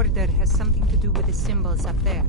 order has something to do with the symbols up there.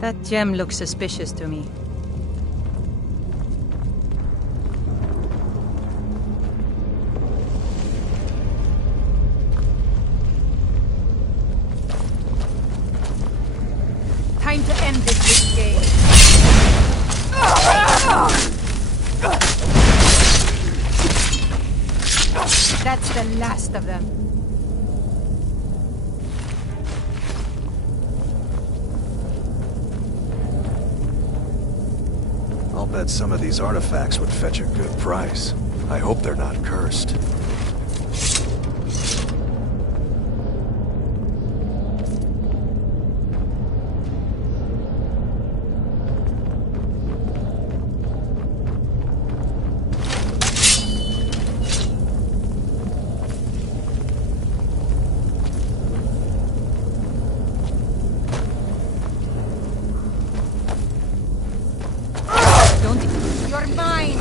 That gem looks suspicious to me. Time to end this game. That's the last of them. I'll bet some of these artifacts would fetch a good price. I hope they're not cursed. You're mine!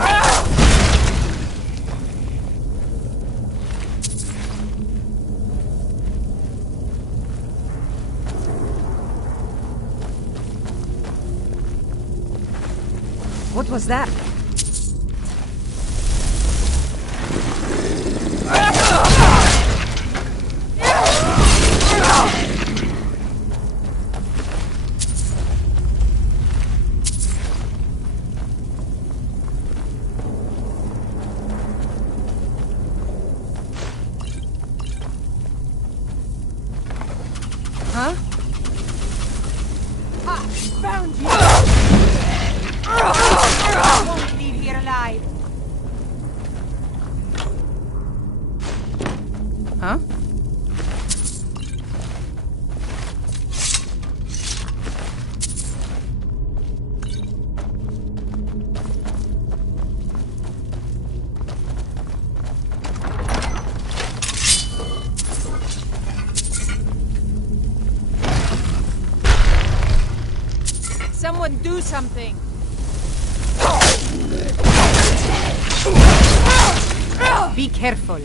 What was that? Huh? Ha! Found you! I won't leave here alive! Huh? Someone do something! Be careful.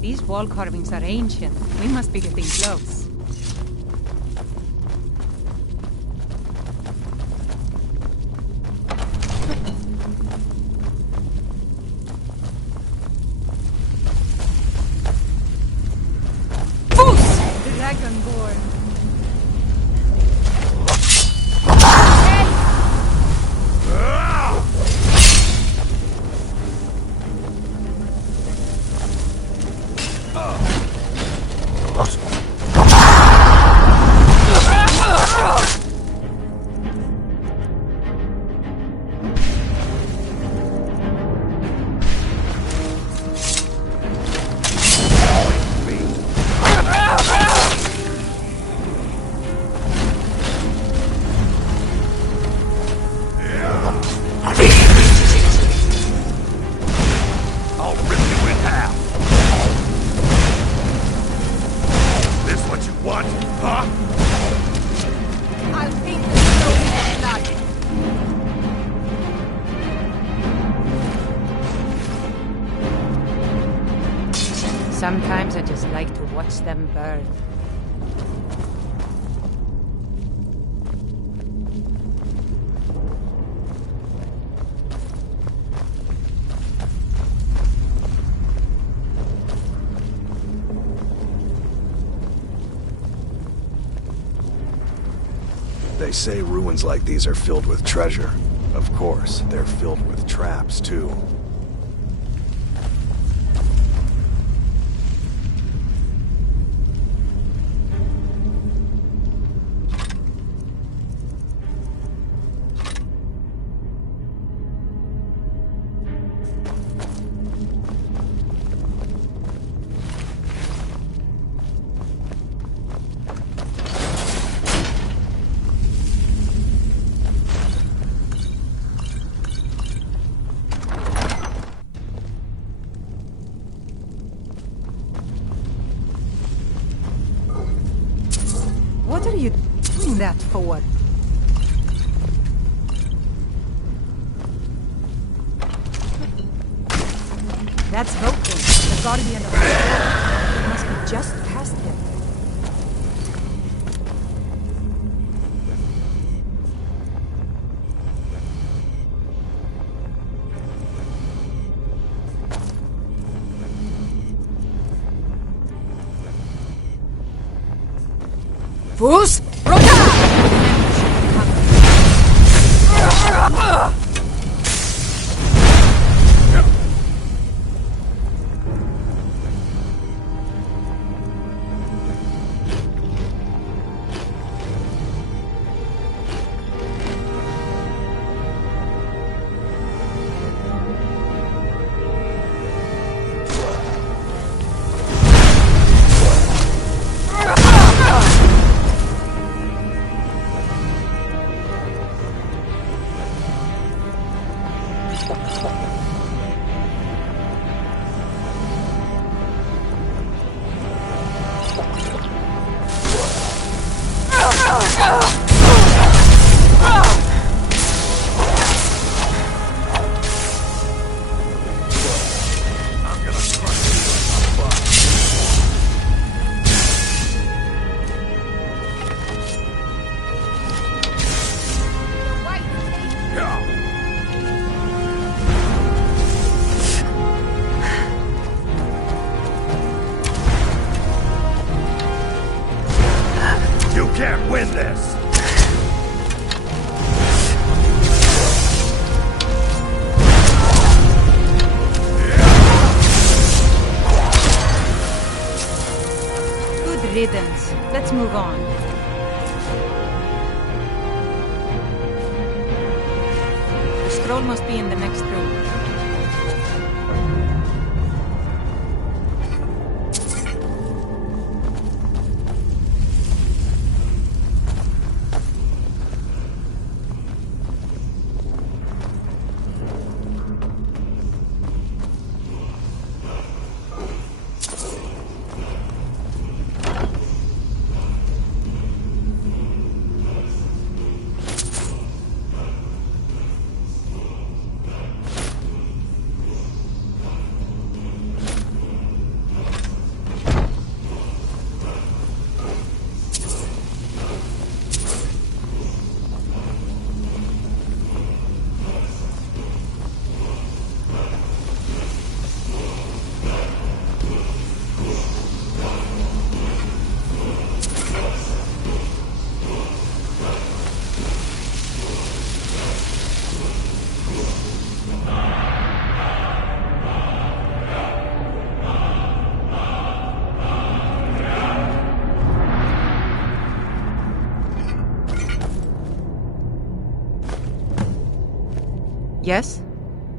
These wall carvings are ancient. We must be getting close. Dragonborn. Sometimes I just like to watch them burn. They say ruins like these are filled with treasure. Of course, they're filled with traps, too. What are you doing that for? That's Vulcan, the guardian of the world. It must be just past him. Fus! Can't win this! Good riddance. Let's move on. The scroll must be in the next room. Yes?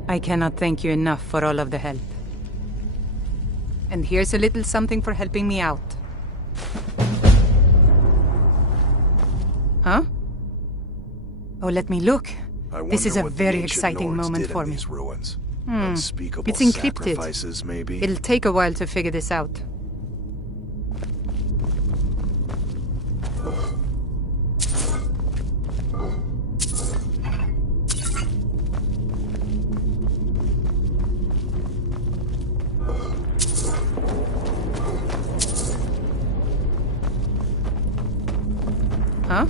I cannot thank you enough for all of the help. And here's a little something for helping me out. Huh? Oh, let me look. This is a very exciting moment for me. It's encrypted. Maybe. It'll take a while to figure this out. Huh?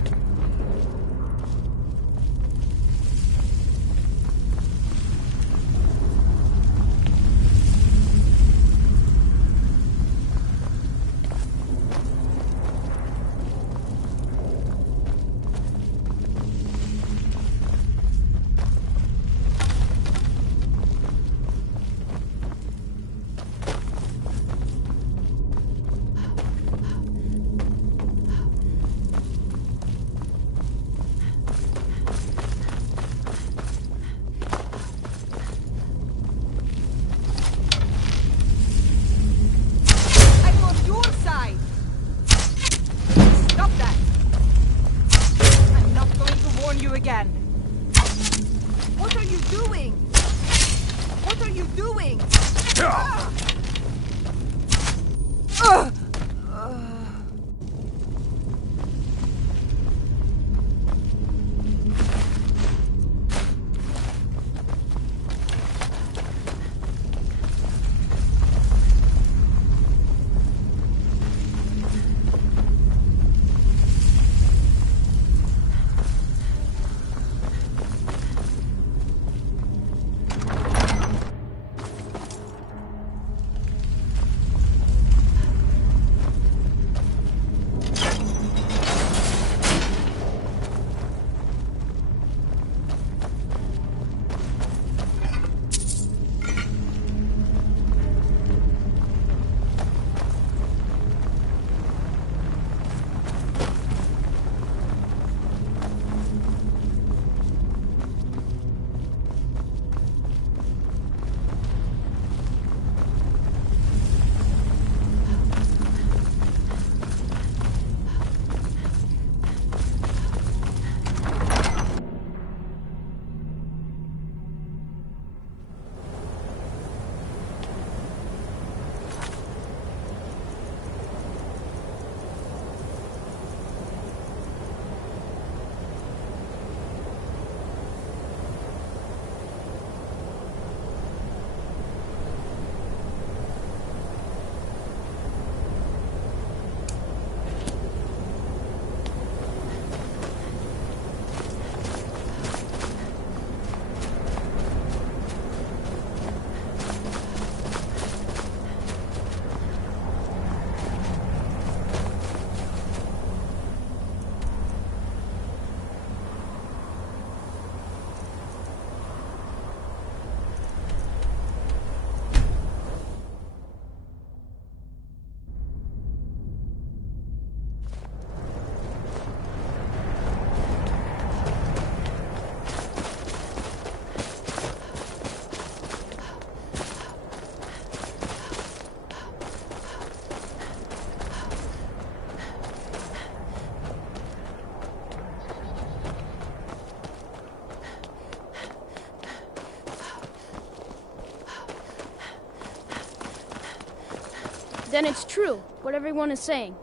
Then it's true, what everyone is saying.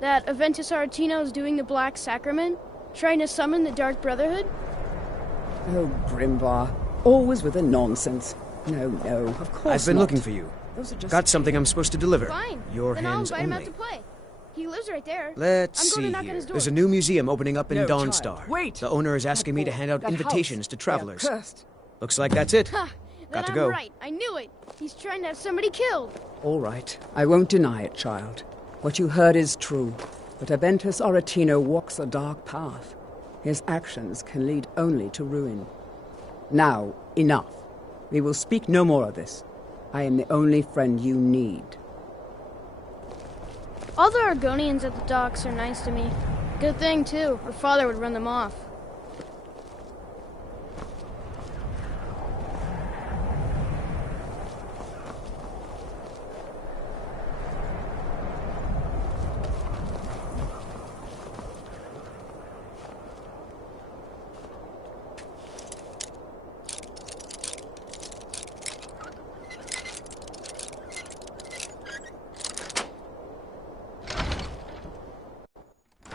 That Aventus Aretino is doing the Black Sacrament, trying to summon the Dark Brotherhood? Oh, Grimvar. Always with the nonsense. No, of course I've been not. looking for you. Those are just... Got something I'm supposed to deliver. Fine. Your then hands I'll invite him only. out to play. He lives right there. Let's I'm see going to knock on here. his door. There's a new museum opening up in No, Dawnstar. child, wait! The owner is asking me to That hand out that invitations house. to travelers. They are cursed. Looks like that's it. Ha! Got to Then go. I'm right. I knew it. He's trying to have somebody killed. All right. I won't deny it, child. What you heard is true. But Aventus Aretino walks a dark path. His actions can lead only to ruin. Now, enough. We will speak no more of this. I am the only friend you need. All the Argonians at the docks are nice to me. Good thing, too. Her father would run them off.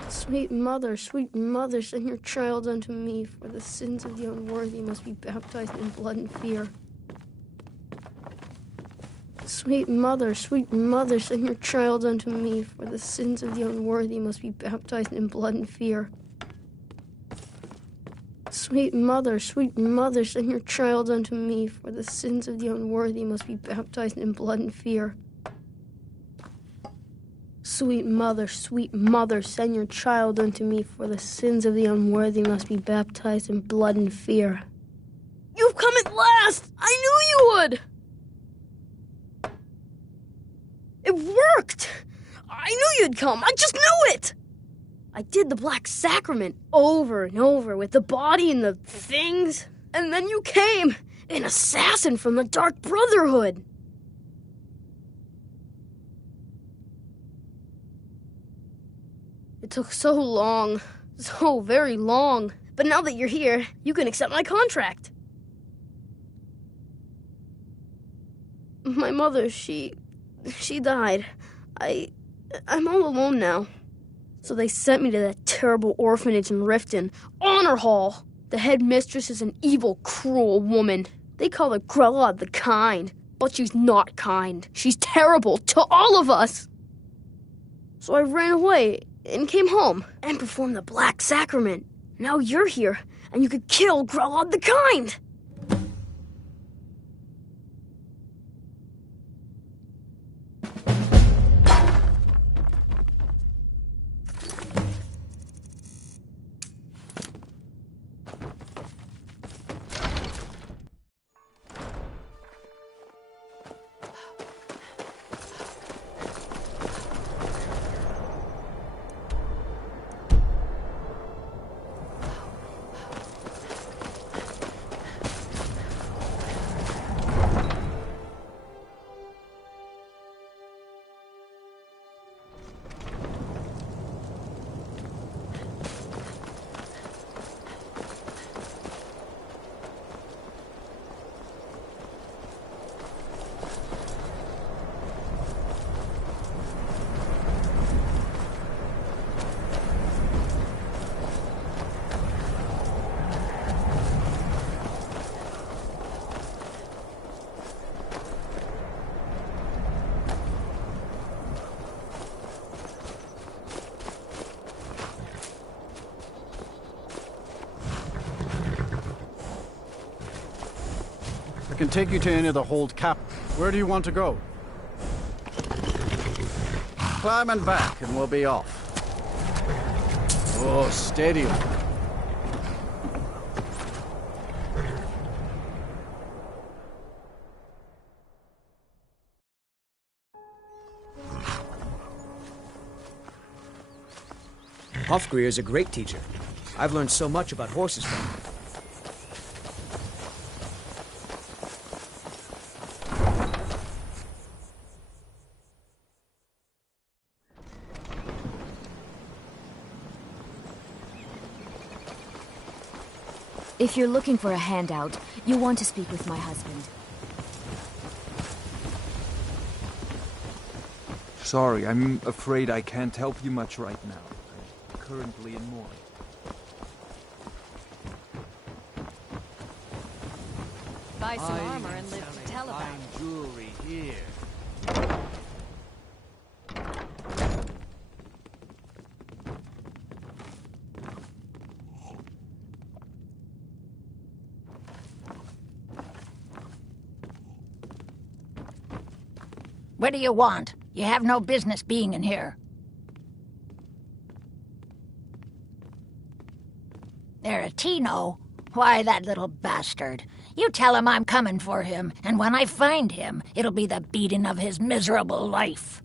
Sweet mother, send your child unto me, for the sins of the unworthy must be baptized in blood and fear. Sweet mother, send your child unto me, for the sins of the unworthy must be baptized in blood and fear. sweet mother, send your child unto me, for the sins of the unworthy must be baptized in blood and fear. Sweet mother, send your child unto me, for the sins of the unworthy must be baptized in blood and fear. You've come at last! I knew you would! It worked! I knew you'd come! I just knew it! I did the Black Sacrament over and over with the body and the things, and then you came, an assassin from the Dark Brotherhood. It took so long, so very long, but now that you're here, you can accept my contract. My mother, she died. I'm all alone now. So they sent me to that terrible orphanage in Riften, Honor Hall. The headmistress is an evil, cruel woman. They call her Grella the Kind, but she's not kind. She's terrible to all of us. So I ran away and came home and performed the Black Sacrament. Now you're here, and you could kill Grella the Kind. I can take you to any of the hold cap. Where do you want to go? Climb and back, and we'll be off. Oh, steady. Hofgreer's a great teacher. I've learned so much about horses from him. If you're looking for a handout, you want to speak with my husband. Sorry, I'm afraid I can't help you much right now. I'm currently in mourning. Buy some armor and live to tell about it. Jewelry here. What do you want? You have no business being in here. Aretino? Why, that little bastard. You tell him I'm coming for him, and when I find him, it'll be the beating of his miserable life.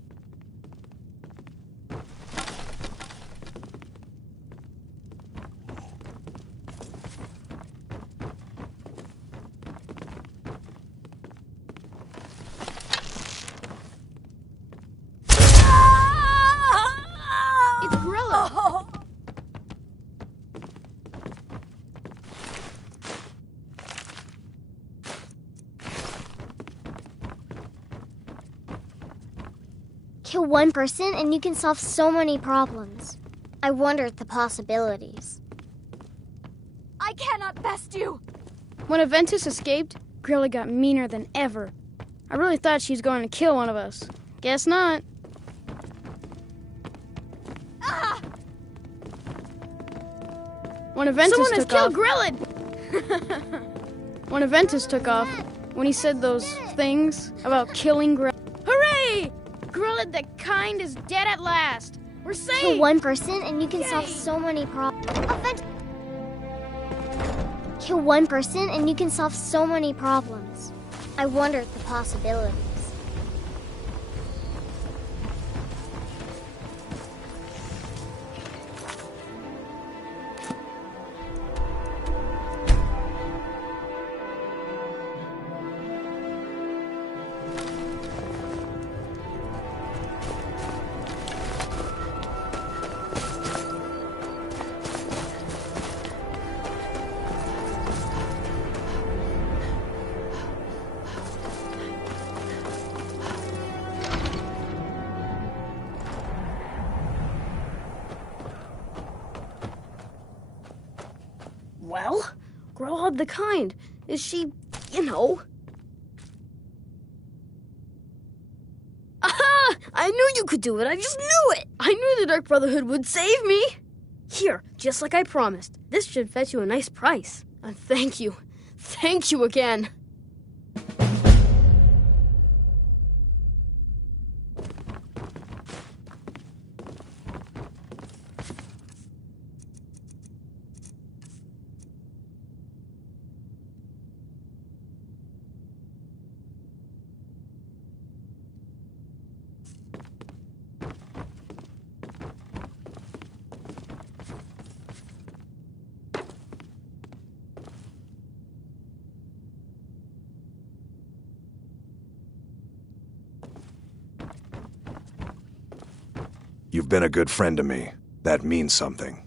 It's Grella. Kill one person and you can solve so many problems. I wonder at the possibilities. I cannot best you! When Aventus escaped, Grella got meaner than ever. I really thought she was going to kill one of us. Guess not. Ah! When Aventus Someone has took off, killed Grella! When Aventus took off, when he said those things about killing Grell. Hooray! Grell the Kind is dead at last. We're safe. Kill one person and you can solve so many problems. Kill one person and you can solve so many problems. I wonder at the possibilities. Well, Grell the Kind. Is she, you know... Aha! I knew you could do it. I just knew it. I knew the Dark Brotherhood would save me. Here, just like I promised. This should fetch you a nice price. And thank you. Thank you again. You've been a good friend to me. That means something.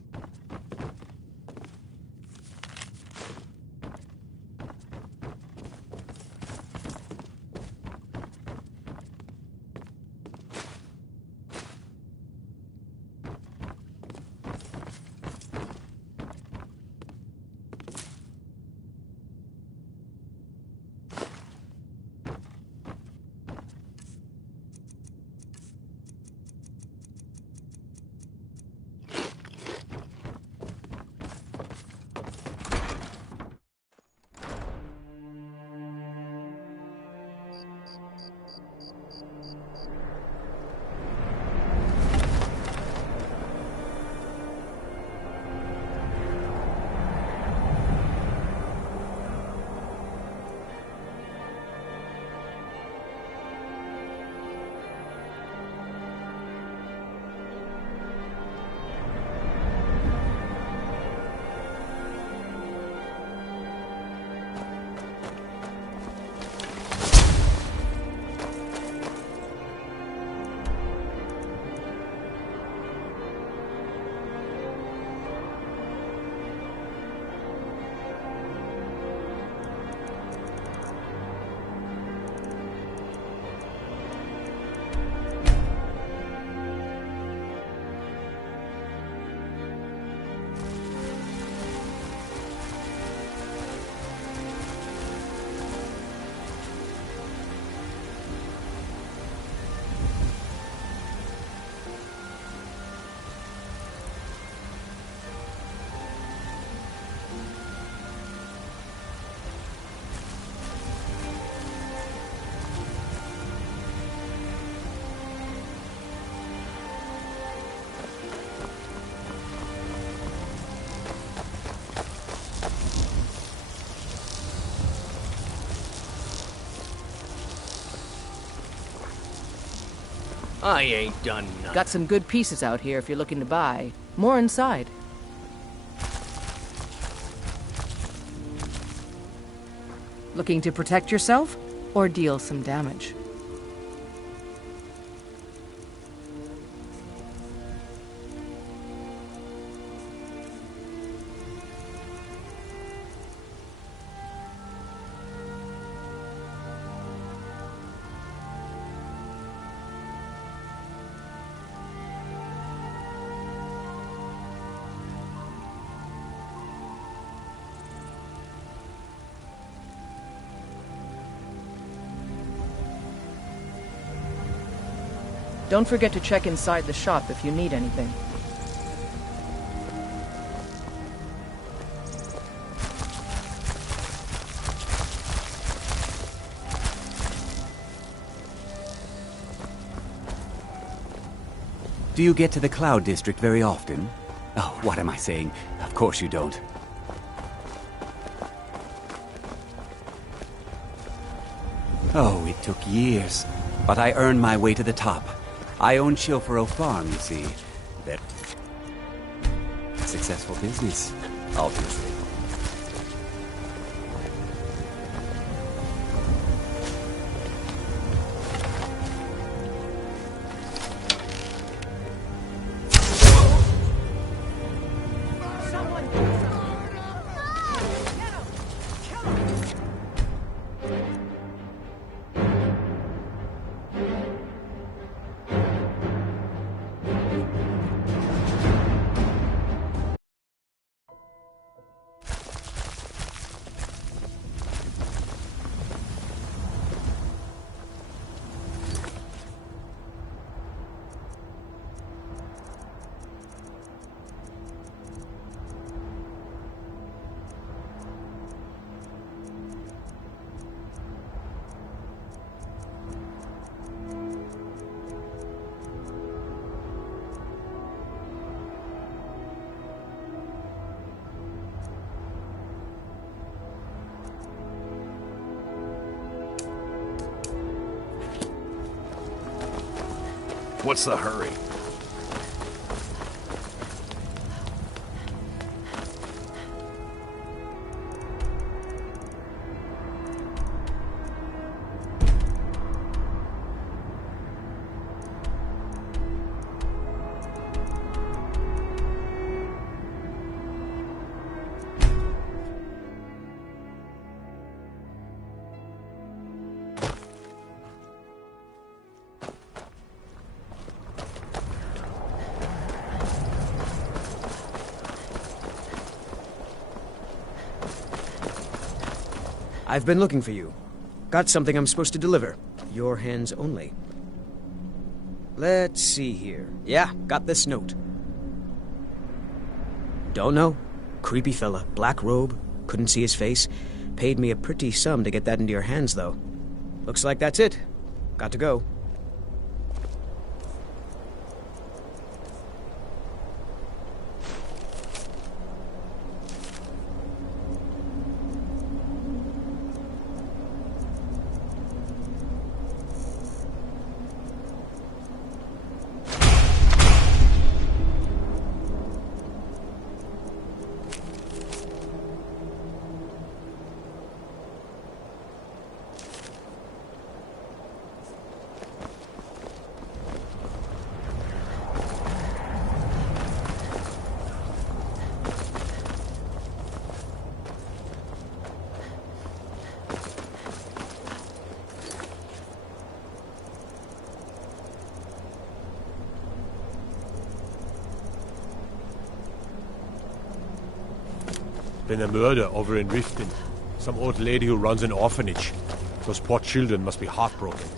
I ain't done nothing. Got some good pieces out here if you're looking to buy. More inside. Looking to protect yourself or deal some damage? Don't forget to check inside the shop if you need anything. Do you get to the Cloud District very often? Oh, what am I saying? Of course you don't. Oh, it took years. But I earned my way to the top. I own Chilfaro Farm, you see. That successful business, obviously. What's the hurry? I've been looking for you. Got something I'm supposed to deliver. Your hands only. Let's see here. Yeah, got this note. Don't know. Creepy fella. Black robe. Couldn't see his face. Paid me a pretty sum to get that into your hands, though. Looks like that's it. Got to go. Been a murder over in Riften. Some old lady who runs an orphanage. Those poor children must be heartbroken.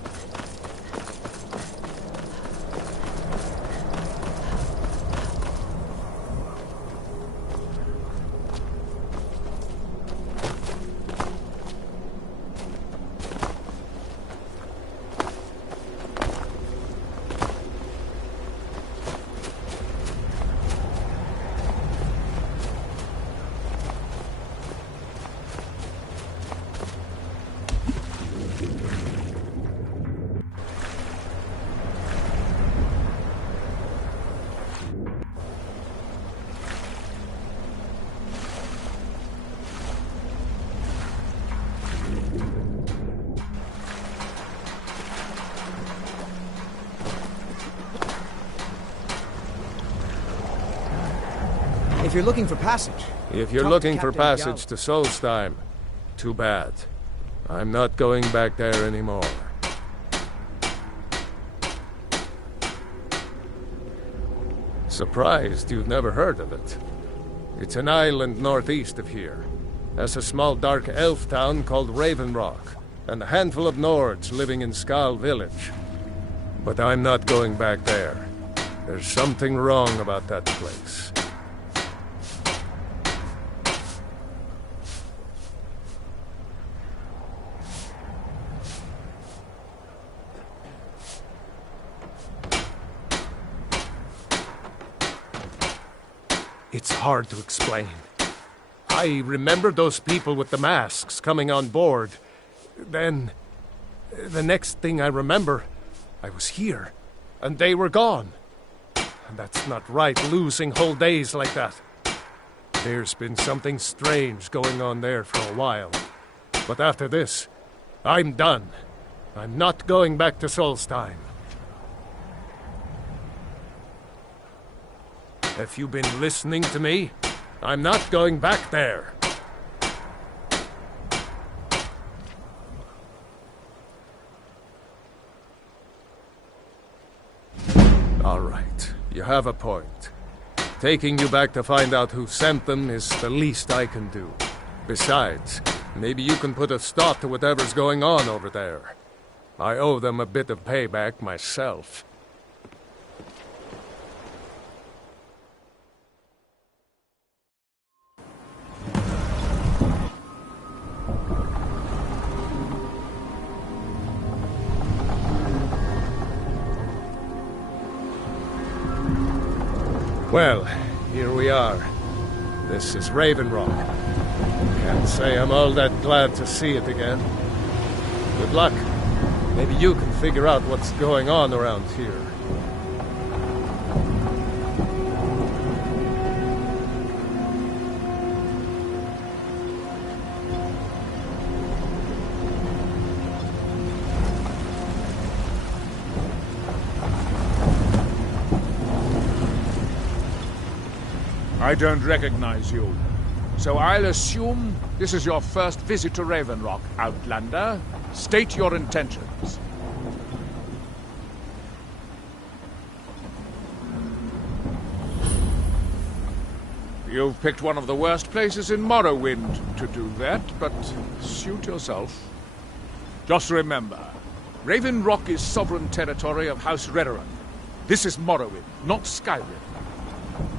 If you're looking for passage... If you're looking for passage to Solstheim, too bad. I'm not going back there anymore. Surprised you've never heard of it. It's an island northeast of here. Has a small dark elf town called Raven Rock, and a handful of Nords living in Skal village. But I'm not going back there. There's something wrong about that place. It's hard to explain. I remember those people with the masks coming on board. Then, the next thing I remember, I was here, and they were gone. And that's not right, losing whole days like that. There's been something strange going on there for a while. But after this, I'm done. I'm not going back to Solstheim. Have you been listening to me? I'm not going back there. All right, you have a point. Taking you back to find out who sent them is the least I can do. Besides, maybe you can put a stop to whatever's going on over there. I owe them a bit of payback myself. Well, here we are. This is Raven Rock. Can't say I'm all that glad to see it again. Good luck. Maybe you can figure out what's going on around here. I don't recognize you. So I'll assume this is your first visit to Raven Rock, Outlander. State your intentions. You've picked one of the worst places in Morrowind to do that, but suit yourself. Just remember, Raven Rock is sovereign territory of House Redoran. This is Morrowind, not Skyrim.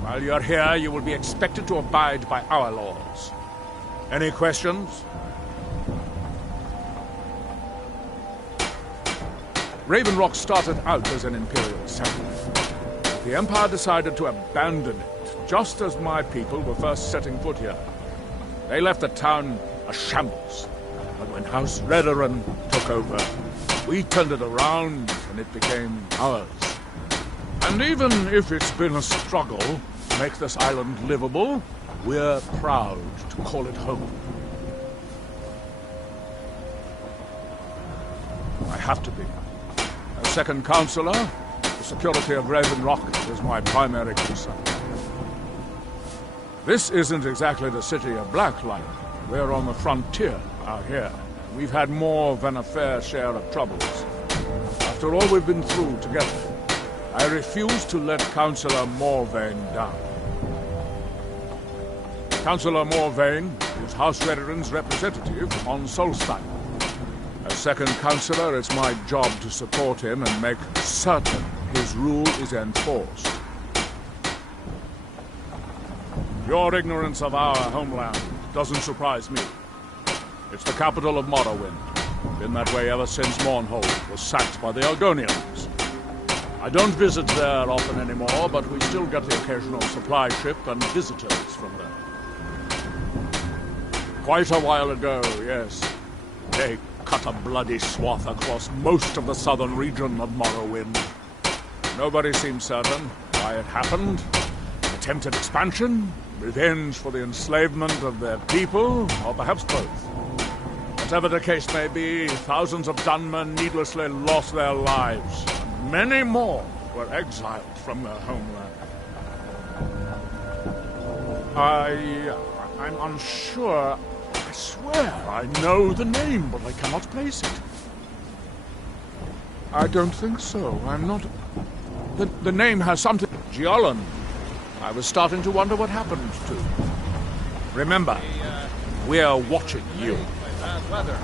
While you're here, you will be expected to abide by our laws. Any questions? Raven Rock started out as an Imperial settlement. The Empire decided to abandon it, just as my people were first setting foot here. They left the town a shambles. But when House Redoran took over, we turned it around and it became ours. And even if it's been a struggle to make this island livable, we're proud to call it home. I have to be. As second counselor, the security of Raven Rock is my primary concern. This isn't exactly the city of Blacklight. We're on the frontier out here. We've had more than a fair share of troubles. After all we've been through together, I refuse to let Councillor Morvain down. Councillor Morvain is House Redoran's representative on Solstheim. As second Councillor, it's my job to support him and make certain his rule is enforced. Your ignorance of our homeland doesn't surprise me. It's the capital of Morrowind. Been that way ever since Mournhold was sacked by the Argonians. I don't visit there often anymore, but we still get the occasional supply ship and visitors from there. Quite a while ago, yes. They cut a bloody swath across most of the southern region of Morrowind. Nobody seems certain why it happened. Attempted expansion, revenge for the enslavement of their people, or perhaps both. Whatever the case may be, thousands of Dunmen needlessly lost their lives. Many more were exiled from their homeland. I'm unsure. I swear I know the name, but I cannot place it. I don't think so. I'm not... The name has something... Giollan. I was starting to wonder what happened to. Remember, we're watching you. Bad weather.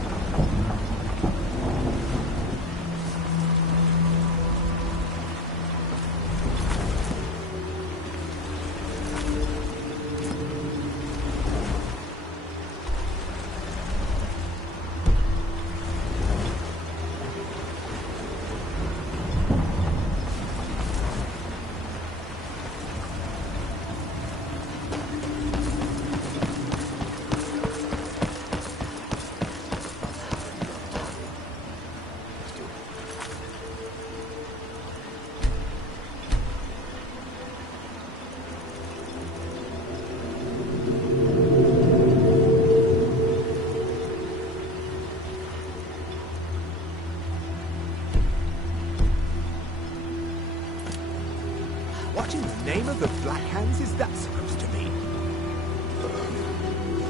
What in the name of the Black Hands is that supposed to mean?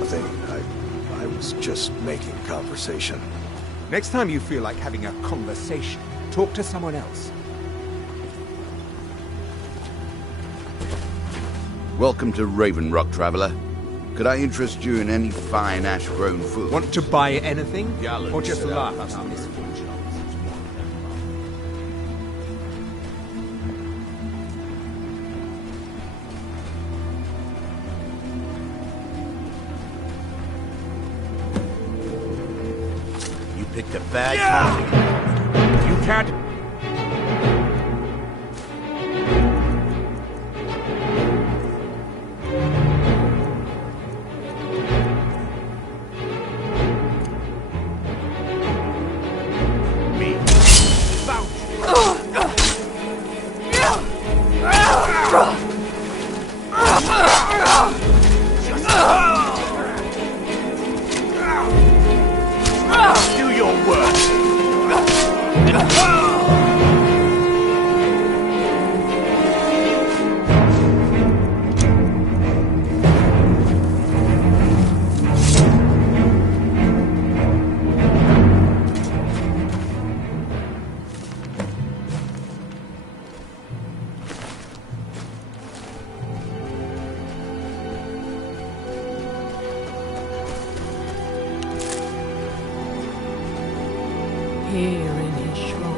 Nothing. I was just making conversation. Next time you feel like having a conversation, talk to someone else. Welcome to Raven Rock, traveler. Could I interest you in any fine ash-grown food? Want to buy anything? Or just laugh at our misfortunes? You picked a bad time. You can't... Do your work. Here in his shrine.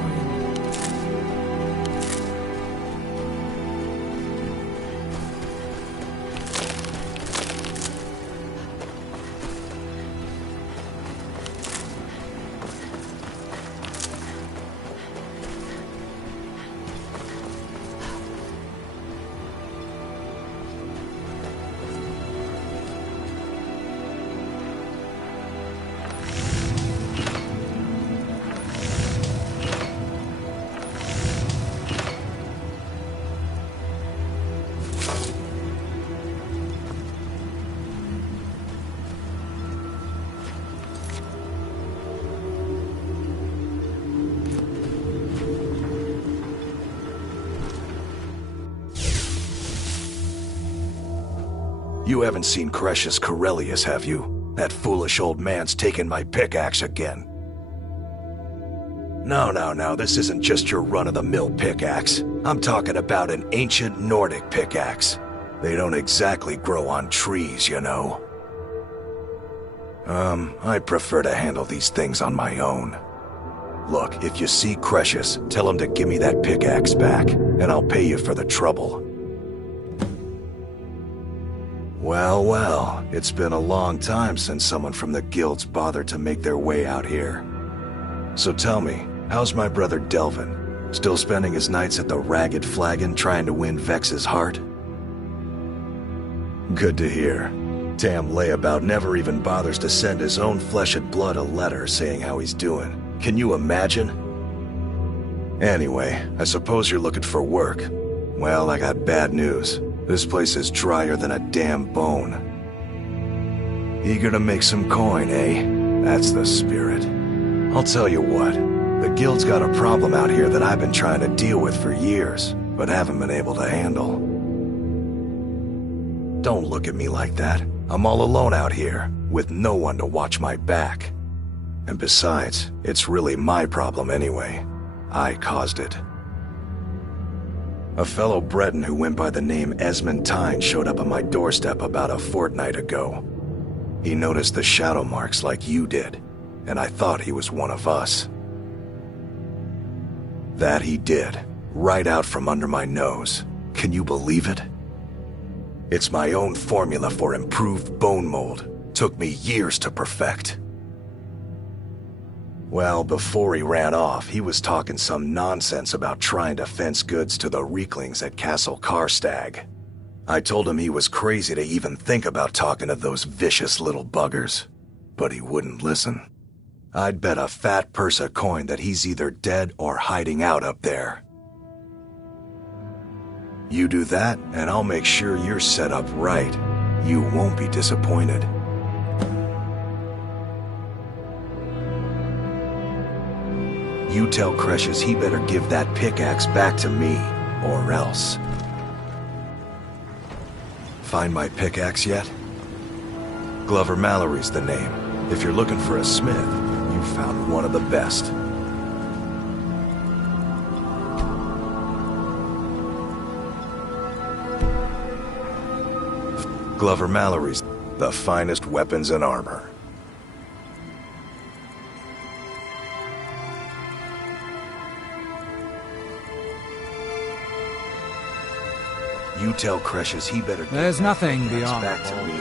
You haven't seen Crescius Corellius, have you? That foolish old man's taken my pickaxe again. No, this isn't just your run-of-the-mill pickaxe. I'm talking about an ancient Nordic pickaxe. They don't exactly grow on trees, you know. I prefer to handle these things on my own. Look, if you see Crescius, tell him to give me that pickaxe back, and I'll pay you for the trouble. Well, it's been a long time since someone from the guilds bothered to make their way out here. So tell me, how's my brother Delvin? Still spending his nights at the Ragged Flagon trying to win Vex's heart? Good to hear. Tam Layabout never even bothers to send his own flesh and blood a letter saying how he's doing. Can you imagine? Anyway, I suppose you're looking for work. Well, I got bad news. This place is drier than a damn bone. Eager to make some coin, eh? That's the spirit. I'll tell you what, the guild's got a problem out here that I've been trying to deal with for years, but haven't been able to handle. Don't look at me like that. I'm all alone out here, with no one to watch my back. And besides, it's really my problem anyway. I caused it. A fellow Breton who went by the name Esmond Tyne showed up on my doorstep about a fortnight ago. He noticed the shadow marks like you did, and I thought he was one of us. That he did, right out from under my nose. Can you believe it? It's my own formula for improved bone mold. Took me years to perfect. Well, before he ran off, he was talking some nonsense about trying to fence goods to the Reeklings at Castle Karstag. I told him he was crazy to even think about talking to those vicious little buggers, but he wouldn't listen. I'd bet a fat purse of coin that he's either dead or hiding out up there. You do that, and I'll make sure you're set up right. You won't be disappointed. You tell Crescius he better give that pickaxe back to me, or else. Find my pickaxe yet? Glover Mallory's the name. If you're looking for a smith, you've found one of the best. Glover Mallory's the finest weapons and armor. You tell Cresius he better... There's nothing beyond back to me.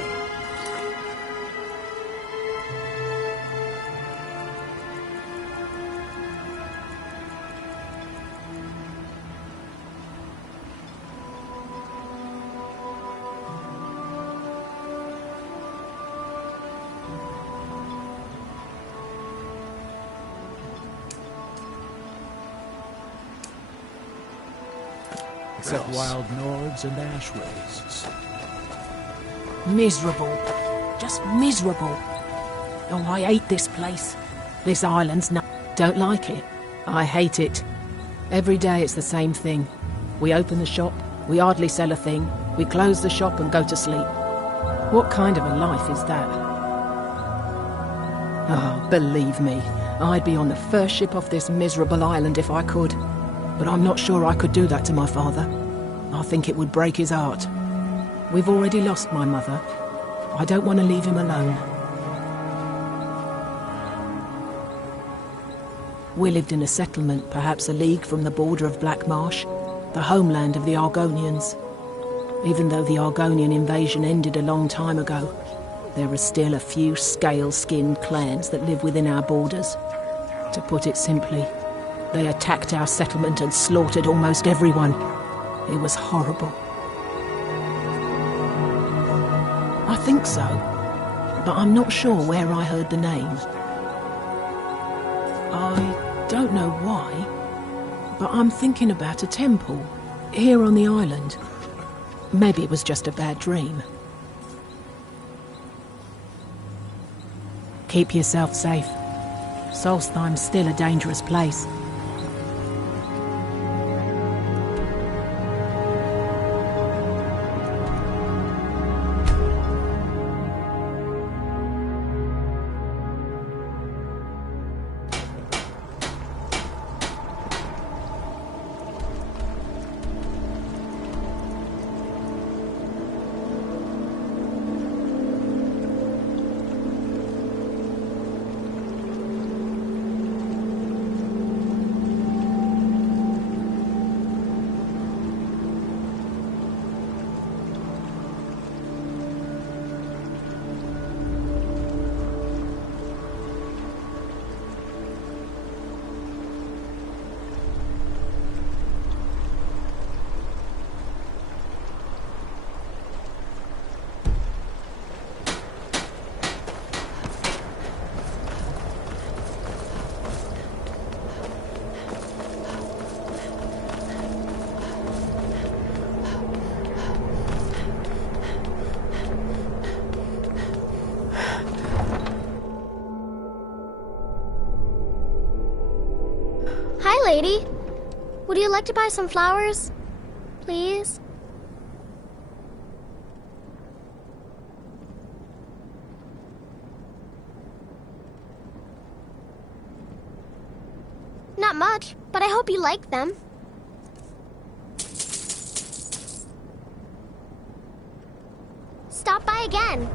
Except wild Nords and ash wastes. Miserable. Just miserable. Oh, I hate this place. This island's Don't like it. I hate it. Every day it's the same thing. We open the shop, we hardly sell a thing, we close the shop and go to sleep. What kind of a life is that? Oh, believe me, I'd be on the first ship off this miserable island if I could. But I'm not sure I could do that to my father. I think it would break his heart. We've already lost my mother. I don't want to leave him alone. We lived in a settlement, perhaps a league from the border of Black Marsh, the homeland of the Argonians. Even though the Argonian invasion ended a long time ago, there are still a few scale-skinned clans that live within our borders. To put it simply, they attacked our settlement and slaughtered almost everyone. It was horrible. I think so, but I'm not sure where I heard the name. I don't know why, but I'm thinking about a temple here on the island. Maybe it was just a bad dream. Keep yourself safe. Solstheim's still a dangerous place. Lady, would you like to buy some flowers? Please? Not much, but I hope you like them. Stop by again.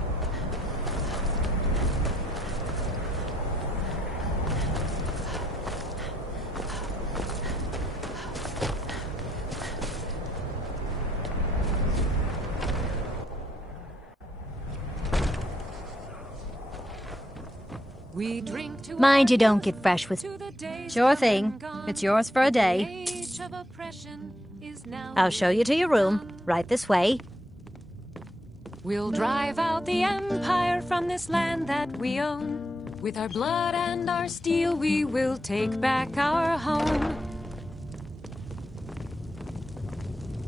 Mind you don't get fresh with... Sure thing. It's yours for a day. I'll show you to your room. Right this way. We'll drive out the Empire from this land that we own. With our blood and our steel, we will take back our home.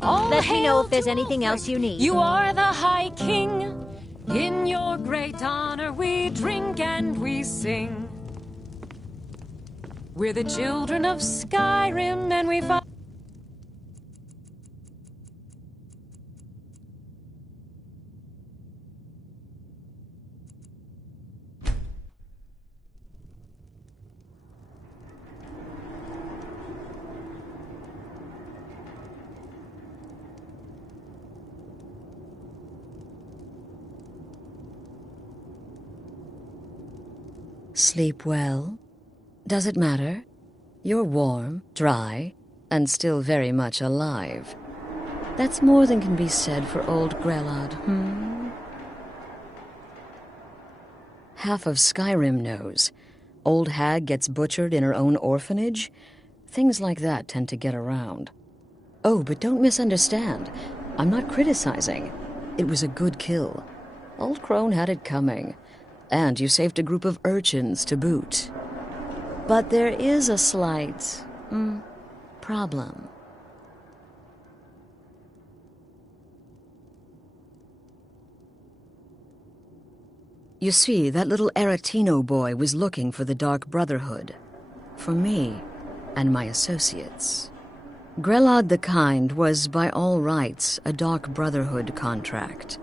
Let me know if there's anything else you need. You are the High King. In your great honor, we drink and we sing. We're the children of Skyrim, and we fight. Sleep well? Does it matter? You're warm, dry, and still very much alive. That's more than can be said for old Grelod, Half of Skyrim knows. Old hag gets butchered in her own orphanage. Things like that tend to get around. Oh, but don't misunderstand. I'm not criticizing. It was a good kill. Old Crone had it coming. And you saved a group of urchins to boot. But there is a slight, problem. You see, that little Aretino boy was looking for the Dark Brotherhood. For me and my associates. Grelod the Kind was, by all rights, a Dark Brotherhood contract.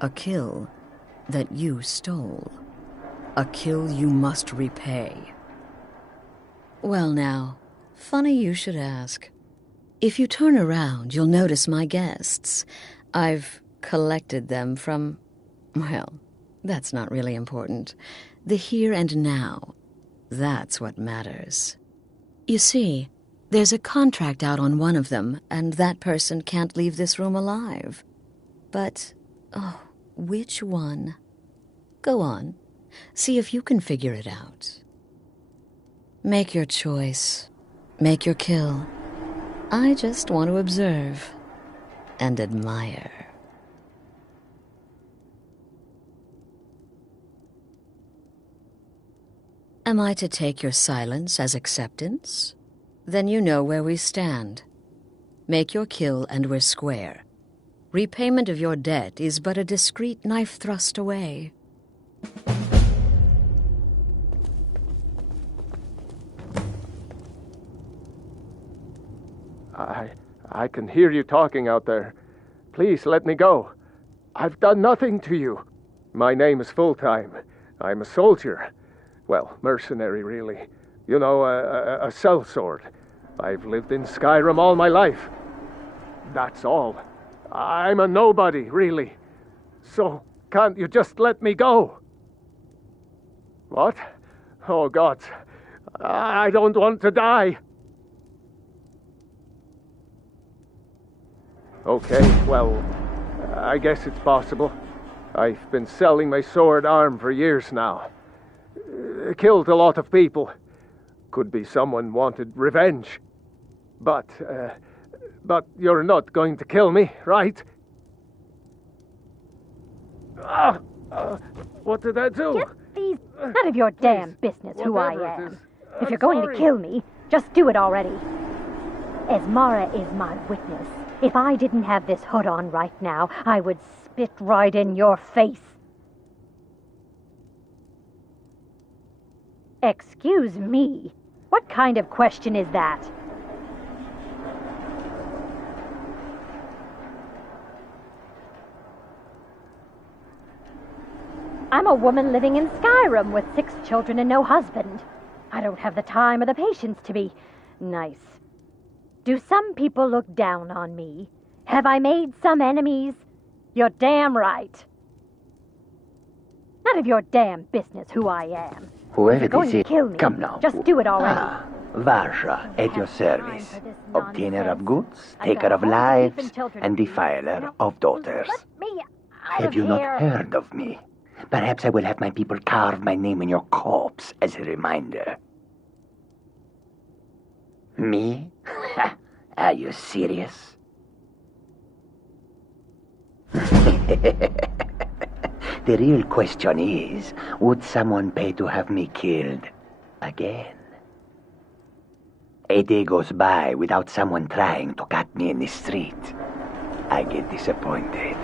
A kill that you stole. A kill you must repay. Well now, funny you should ask. If you turn around, you'll notice my guests. I've collected them from, well, that's not really important. The here and now. That's what matters. You see, there's a contract out on one of them, and that person can't leave this room alive. But, which one? Go on. See if you can figure it out. Make your choice. Make your kill. I just want to observe and admire. Am I to take your silence as acceptance? Then you know where we stand. Make your kill and we're square. Repayment of your debt is but a discreet knife thrust away. I can hear you talking out there. Please let me go. I've done nothing to you. My name is Full-Time. I'm a soldier. Well, mercenary, really. You know, a sellsword. I've lived in Skyrim all my life. That's all. I'm a nobody, really. So, can't you just let me go? What? Oh, God. I don't want to die. Okay, well, I guess it's possible. I've been selling my sword arm for years now. Killed a lot of people. Could be someone wanted revenge. But you're not going to kill me, right? What did I do? Get these out of your damn business who I am. If you're going to kill me, just do it already. Esmara is my witness. If I didn't have this hood on right now, I would spit right in your face. Excuse me. What kind of question is that? I'm a woman living in Skyrim with 6 children and no husband. I don't have the time or the patience to be nice. Do some people look down on me? Have I made some enemies? You're damn right. None of your damn business who I am. Whoever going this to kill me, come now. Just do it already. Varsha, at your service. Obtainer of goods, taker of lives, and defiler of daughters. Have you not heard of me? Perhaps I will have my people carve my name in your corpse as a reminder. Me? Are you serious? The real question is, would someone pay to have me killed again? A day goes by without someone trying to cut me in the street. I get disappointed.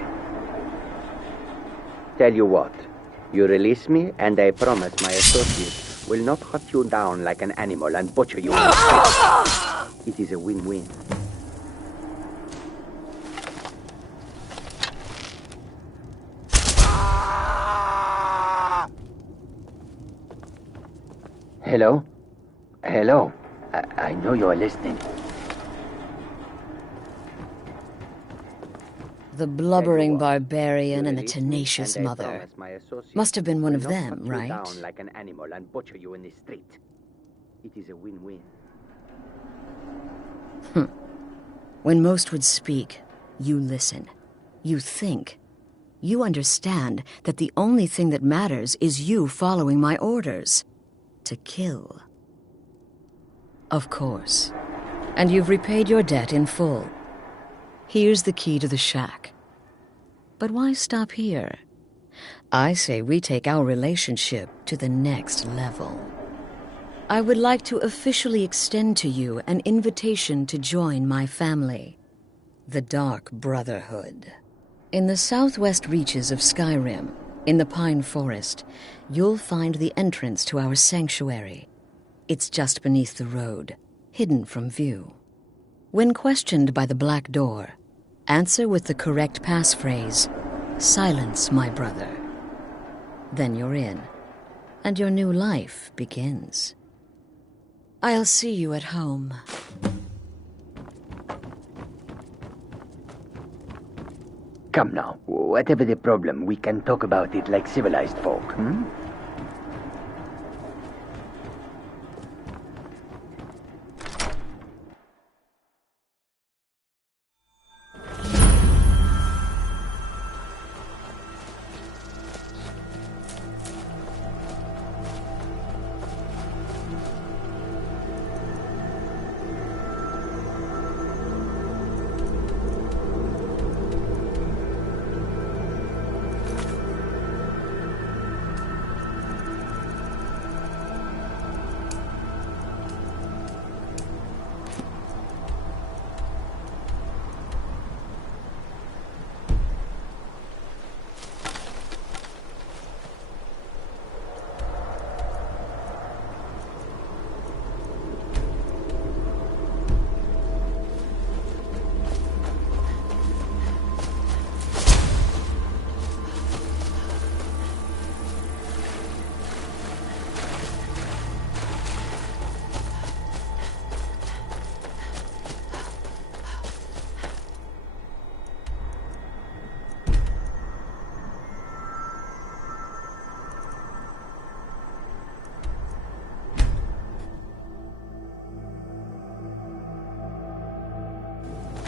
Tell you what, you release me and I promise my associates will not hunt you down like an animal and butcher you. It is a win-win. Hello? Hello? I know you are listening. The blubbering barbarian and the tenacious mother. Must have been one of them, right? Down like an animal and butcher you in the street. It is a win-win. When most would speak, you listen. You think. You understand that the only thing that matters is you following my orders. To kill. Of course. And you've repaid your debt in full. Here's the key to the shack. But why stop here? I say we take our relationship to the next level. I would like to officially extend to you an invitation to join my family, the Dark Brotherhood. In the southwest reaches of Skyrim, in the Pine Forest, you'll find the entrance to our sanctuary. It's just beneath the road, hidden from view. When questioned by the Black Door, answer with the correct passphrase, "Silence, my brother." Then you're in, and your new life begins. I'll see you at home. Come now, whatever the problem, we can talk about it like civilized folk,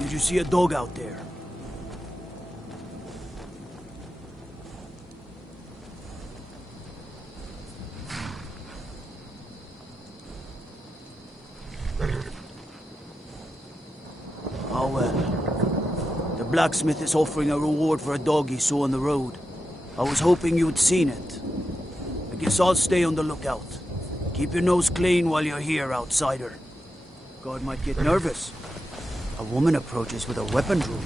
Did you see a dog out there? Oh well. The blacksmith is offering a reward for a dog he saw on the road. I was hoping you'd seen it. I guess I'll stay on the lookout. Keep your nose clean while you're here, outsider. Guard might get nervous. A woman approaches with a weapon drawn.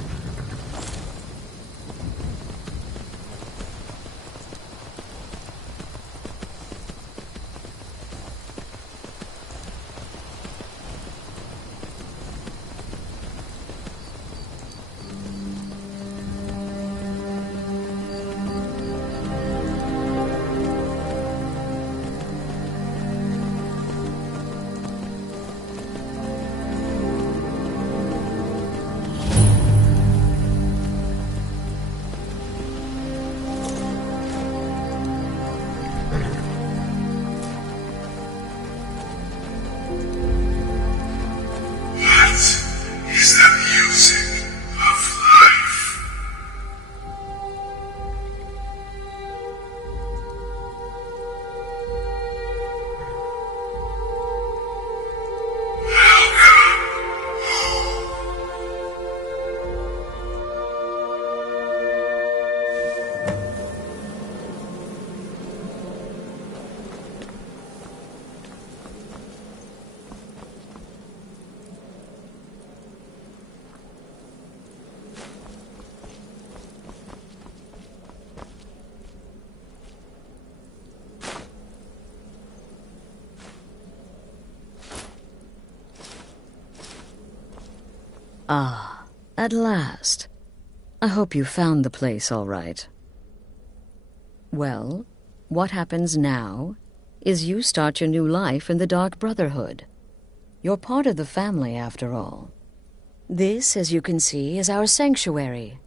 Ah, at last. I hope you found the place all right. Well, what happens now is you start your new life in the Dark Brotherhood. You're part of the family, after all. This, as you can see, is our sanctuary.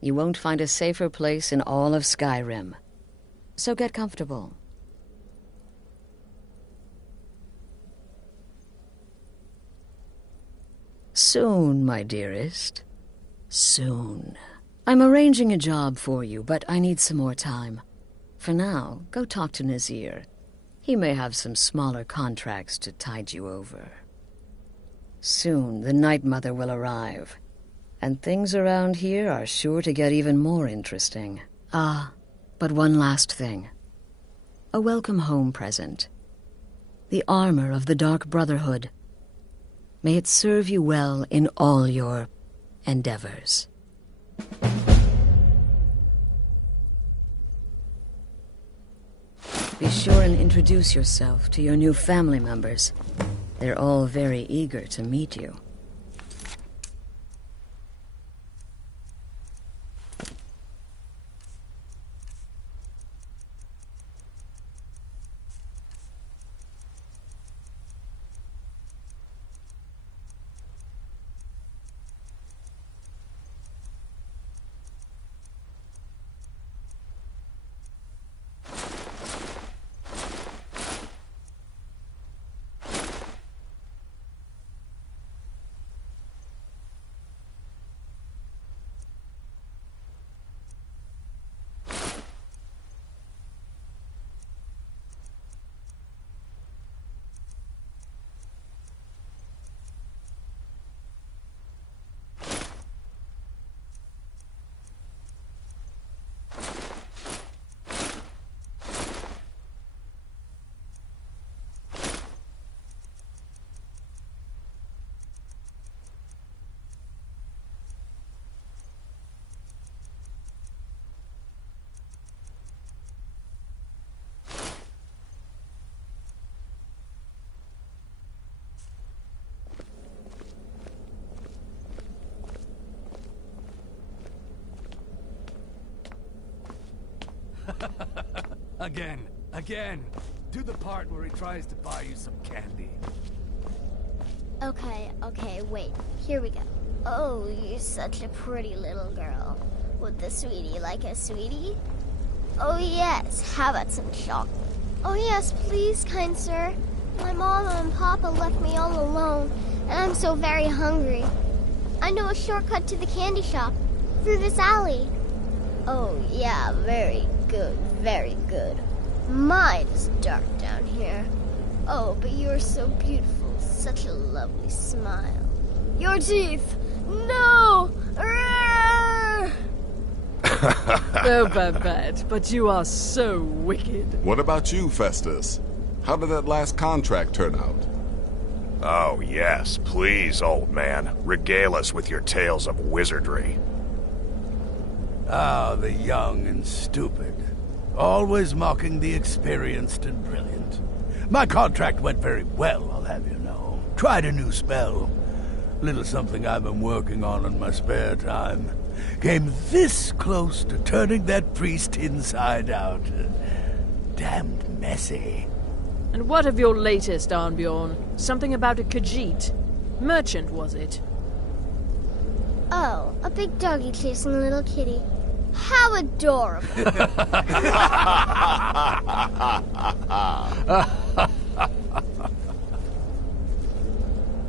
You won't find a safer place in all of Skyrim. So get comfortable. Soon, my dearest. Soon. I'm arranging a job for you, but I need some more time. For now, go talk to Nazir. He may have some smaller contracts to tide you over. Soon, the Night Mother will arrive, and things around here are sure to get even more interesting. Ah, but one last thing. A welcome home present. The armor of the Dark Brotherhood. May it serve you well in all your endeavors. Be sure and introduce yourself to your new family members. They're all very eager to meet you. Again. Do the part where he tries to buy you some candy. Okay, wait. Here we go. Oh, you're such a pretty little girl. Would the sweetie like a sweetie? Oh yes, how about some chocolate? Oh yes, please, kind sir. My mama and papa left me all alone, and I'm so very hungry. I know a shortcut to the candy shop, through this alley. Oh yeah, very good, very good. Mine is dark down here. Oh, but you're so beautiful, such a lovely smile. Your teeth! No! Oh, Babette, but you are so wicked. What about you, Festus? How did that last contract turn out? Oh, yes, please, old man. Regale us with your tales of wizardry. Ah, the young and stupid. Always mocking the experienced and brilliant. My contract went very well, I'll have you know. Tried a new spell. Little something I've been working on in my spare time. Came this close to turning that priest inside out. Damned messy. And what of your latest, Arnbjorn? Something about a Khajiit. Merchant, was it? Oh, a big doggy chasing a little kitty. How adorable.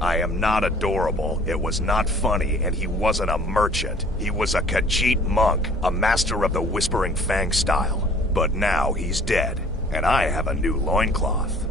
I am not adorable, it was not funny, and he wasn't a merchant. He was a Khajiit monk, a master of the Whispering Fang style. But now he's dead, and I have a new loincloth.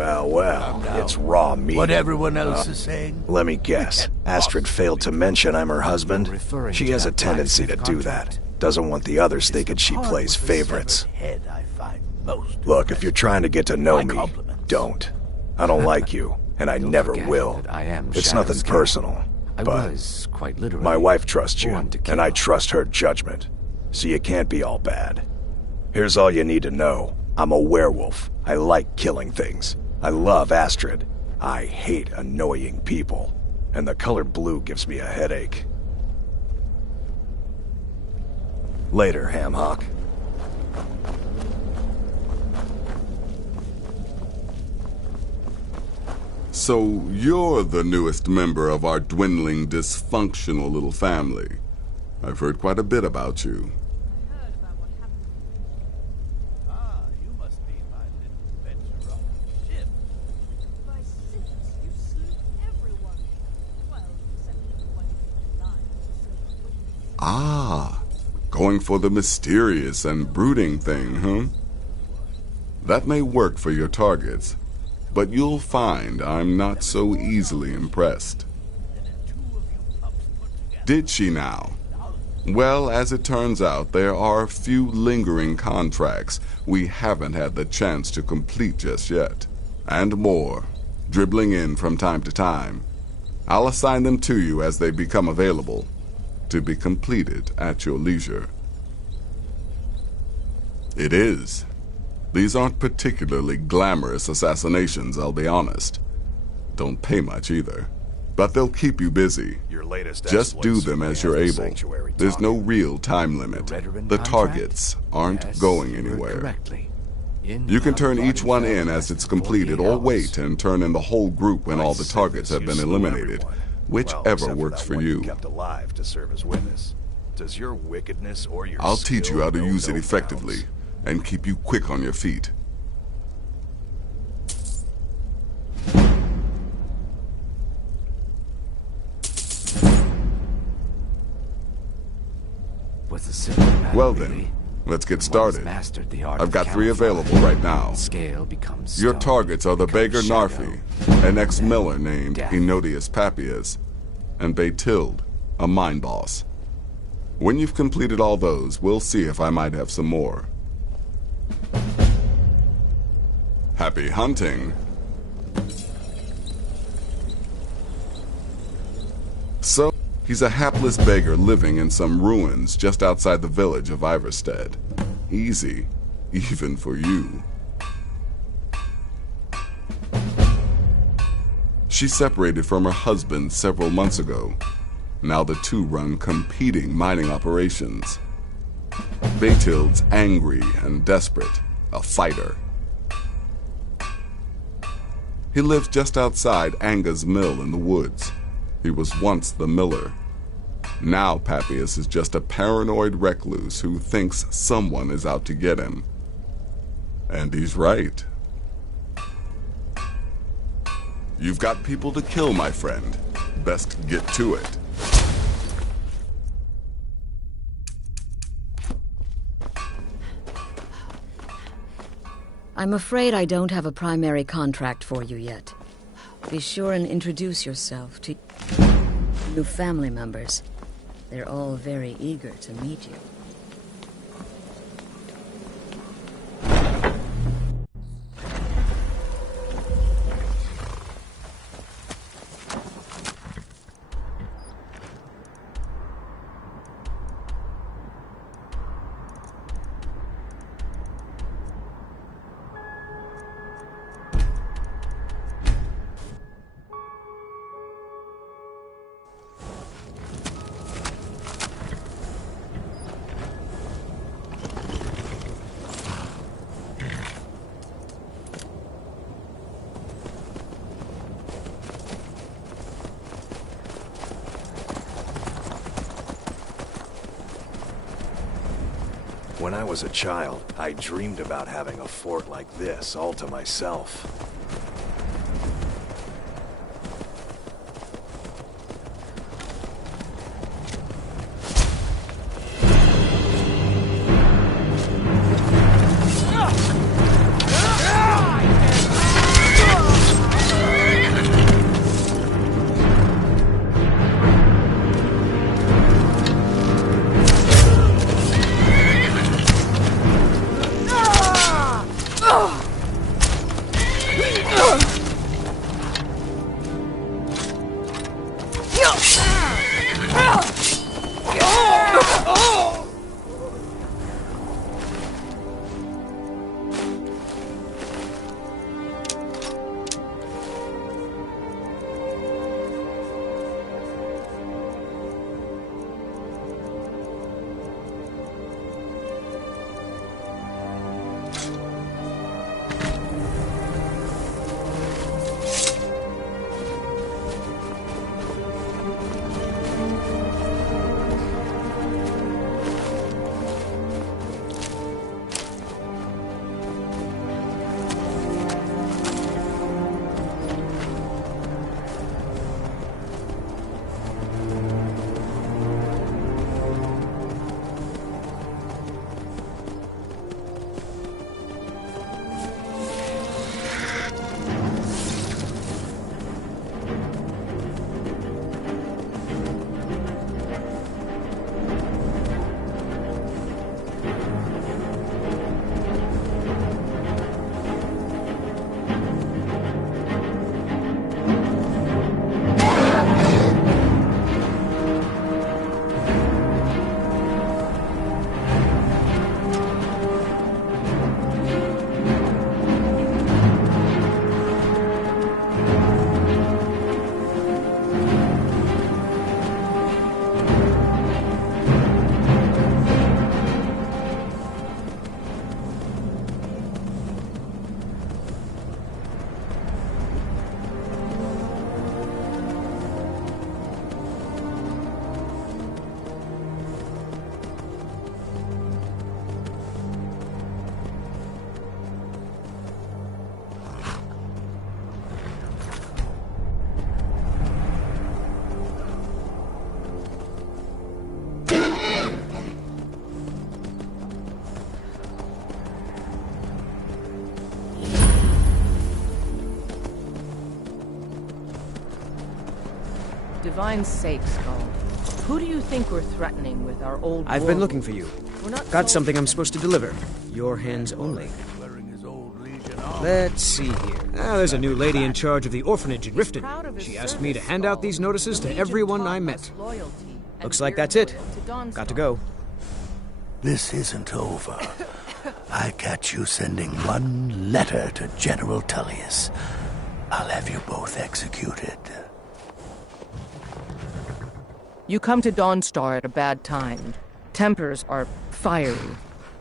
Well, it's raw meat. What everyone else is saying? Let me guess. Astrid failed to mention I'm her husband? She has a tendency to do that. Doesn't want the others thinking she plays favorites. Look, if you're trying to get to know me, don't. I don't like you, and I never will. It's nothing personal. But my wife trusts you, and I trust her judgment. So you can't be all bad. Here's all you need to know. I'm a werewolf. I like killing things. I love Astrid. I hate annoying people. And the color blue gives me a headache. Later, Hamhock. So you're the newest member of our dwindling, dysfunctional little family. I've heard quite a bit about you. Ah, going for the mysterious and brooding thing, huh? That may work for your targets, but you'll find I'm not so easily impressed. Did she now? Well, as it turns out, there are a few lingering contracts we haven't had the chance to complete just yet. And more, dribbling in from time to time. I'll assign them to you as they become available, to be completed at your leisure. It is. These aren't particularly glamorous assassinations, I'll be honest. Don't pay much either. But they'll keep you busy. Just do them as you're able. There's no real time limit. The targets aren't going anywhere. You can turn each one in as it's completed, or wait and turn in the whole group when all the targets have been eliminated. Whichever works for you. I'll teach you how to use it effectively and keep you quick on your feet. Well then, let's get started. I've got 3 available right now. Your targets are the beggar Narfi, an ex-miller named Enodius Papias, and Baytild, a mine boss. When you've completed all those, we'll see if I might have some more. Happy hunting. So, he's a hapless beggar living in some ruins just outside the village of Iverstead. Easy, even for you. She separated from her husband several months ago. Now the two run competing mining operations. Baytild's angry and desperate, a fighter. He lives just outside Anga's mill in the woods. He was once the miller. Now Papias is just a paranoid recluse who thinks someone is out to get him. And he's right. You've got people to kill, my friend. Best get to it. I'm afraid I don't have a primary contract for you yet. Be sure and introduce yourself to new family members. They're all very eager to meet you. When I was a child, I dreamed about having a fort like this all to myself. Divine's sake, Skull. Who do you think we're threatening with our old I've been looking for you. Got something I'm supposed to deliver. Your hands only. Let's see here. There's a new lady in charge of the orphanage in Riften. She asked me to hand out these notices to everyone I met. Looks like that's it. Got to go. This isn't over. I catch you sending one letter to General Tullius. I'll have you both executed. You come to Dawnstar at a bad time. Tempers are fiery.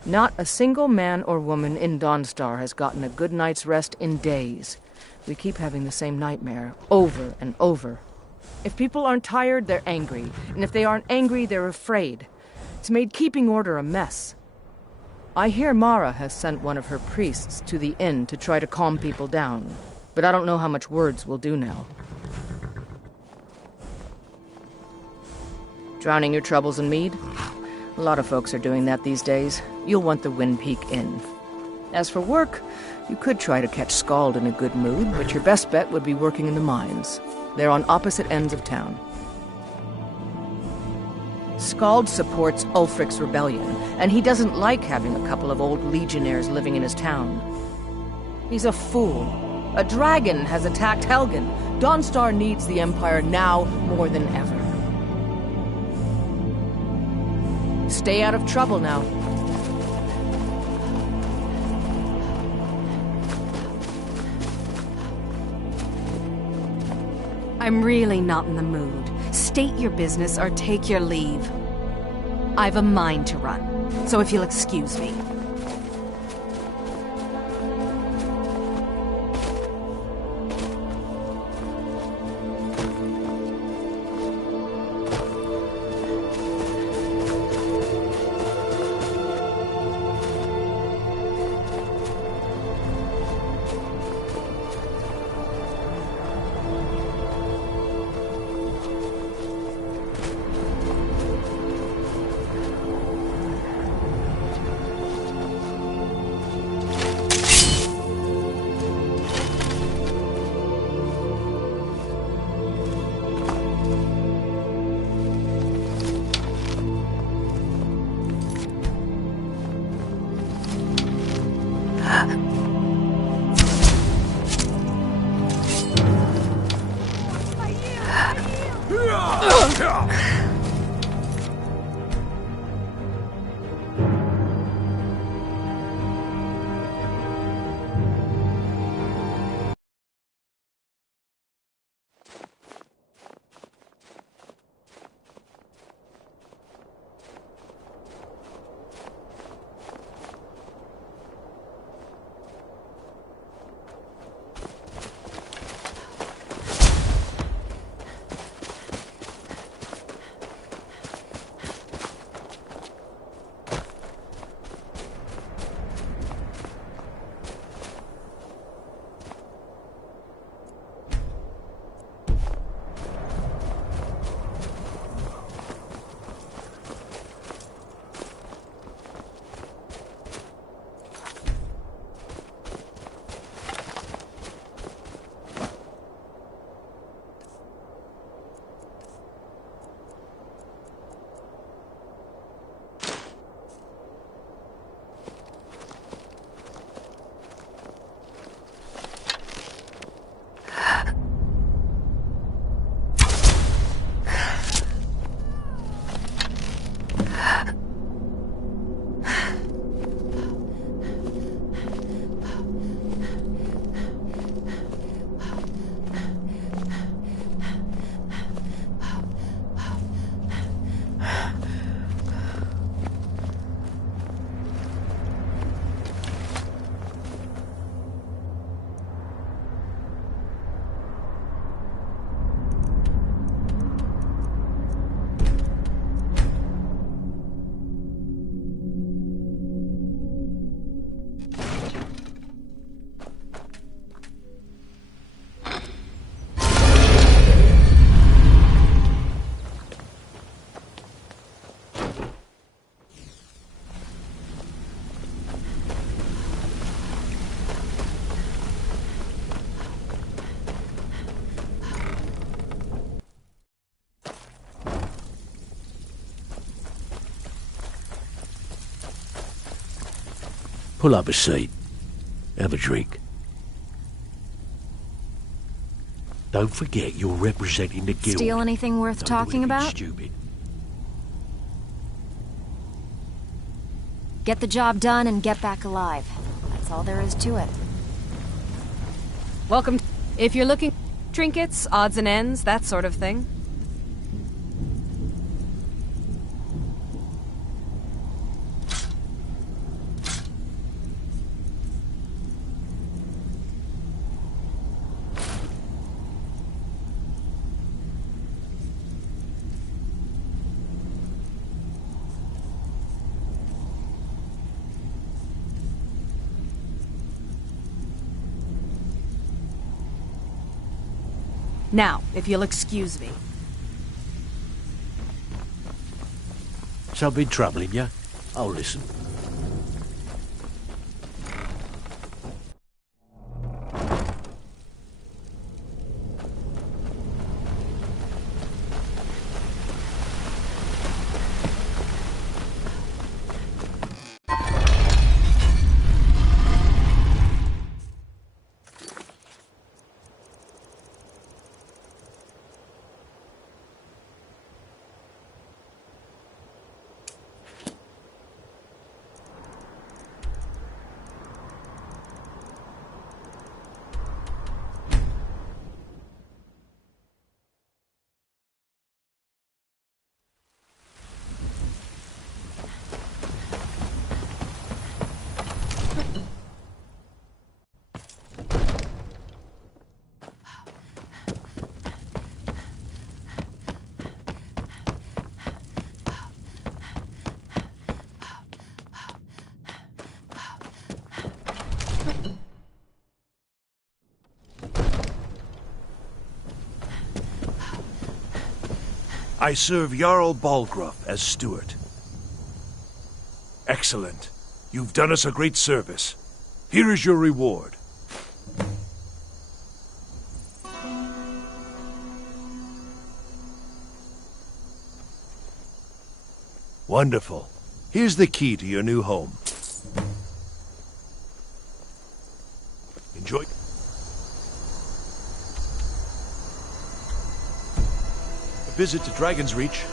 Not a single man or woman in Dawnstar has gotten a good night's rest in days. We keep having the same nightmare, over and over. If people aren't tired, they're angry. And if they aren't angry, they're afraid. It's made keeping order a mess. I hear Mara has sent one of her priests to the inn to try to calm people down. But I don't know how much words will do now. Drowning your troubles in mead? A lot of folks are doing that these days. You'll want the Wind Peak Inn. As for work, you could try to catch Skald in a good mood, but your best bet would be working in the mines. They're on opposite ends of town. Skald supports Ulfric's rebellion, and he doesn't like having a couple of old legionnaires living in his town. He's a fool. A dragon has attacked Helgen. Dawnstar needs the Empire now more than ever. Stay out of trouble now. I'm really not in the mood. State your business or take your leave. I've a mine to run, so if you'll excuse me. Pull up a seat. Have a drink. Don't forget you're representing the guild. Steal anything worth talking about? Stupid. Get the job done and get back alive. That's all there is to it. Welcome. If you're looking trinkets, odds and ends, that sort of thing. Now, if you'll excuse me. Something troubling you? I'll listen. I serve Jarl Balgruuf as steward. Excellent. You've done us a great service. Here is your reward. Wonderful. Here's the key to your new home. Enjoy. visit to Dragon's Reach.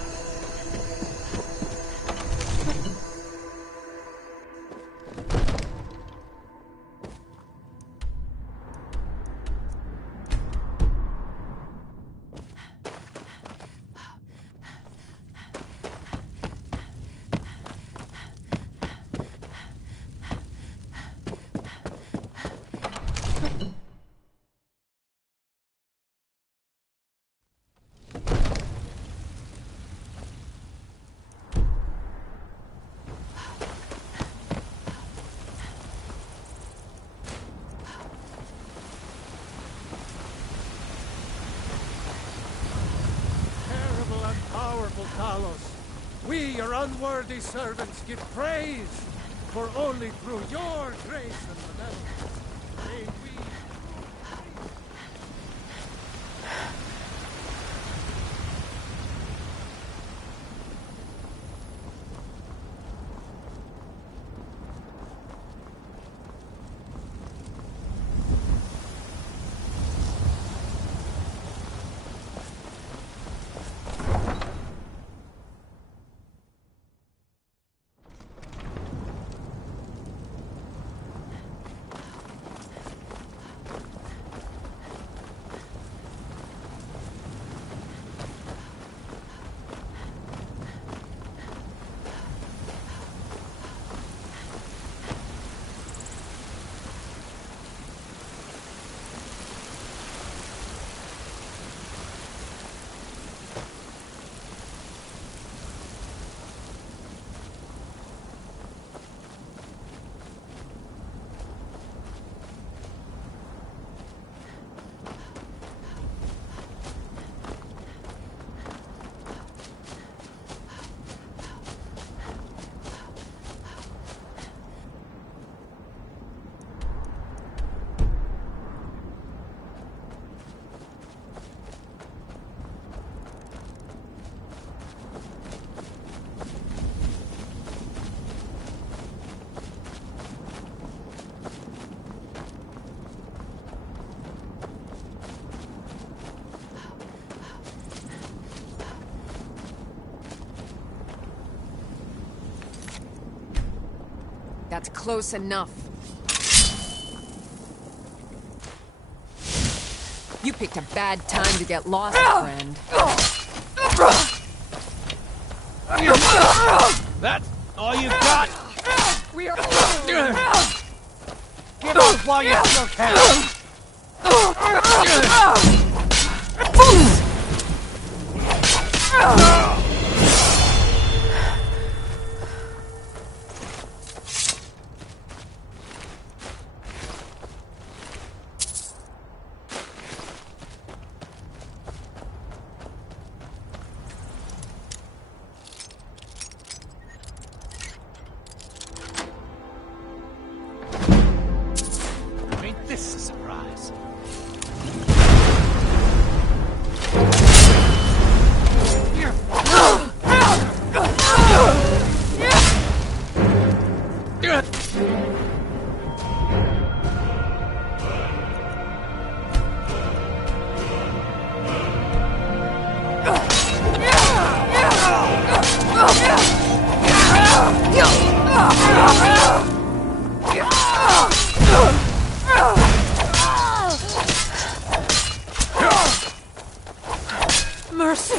We, your unworthy servants, give praise, for only through your grace and benevolence may we... That's close enough. You picked a bad time to get lost, friend. That's all you got? We are... Give up while you still can! This is a surprise. Mercy!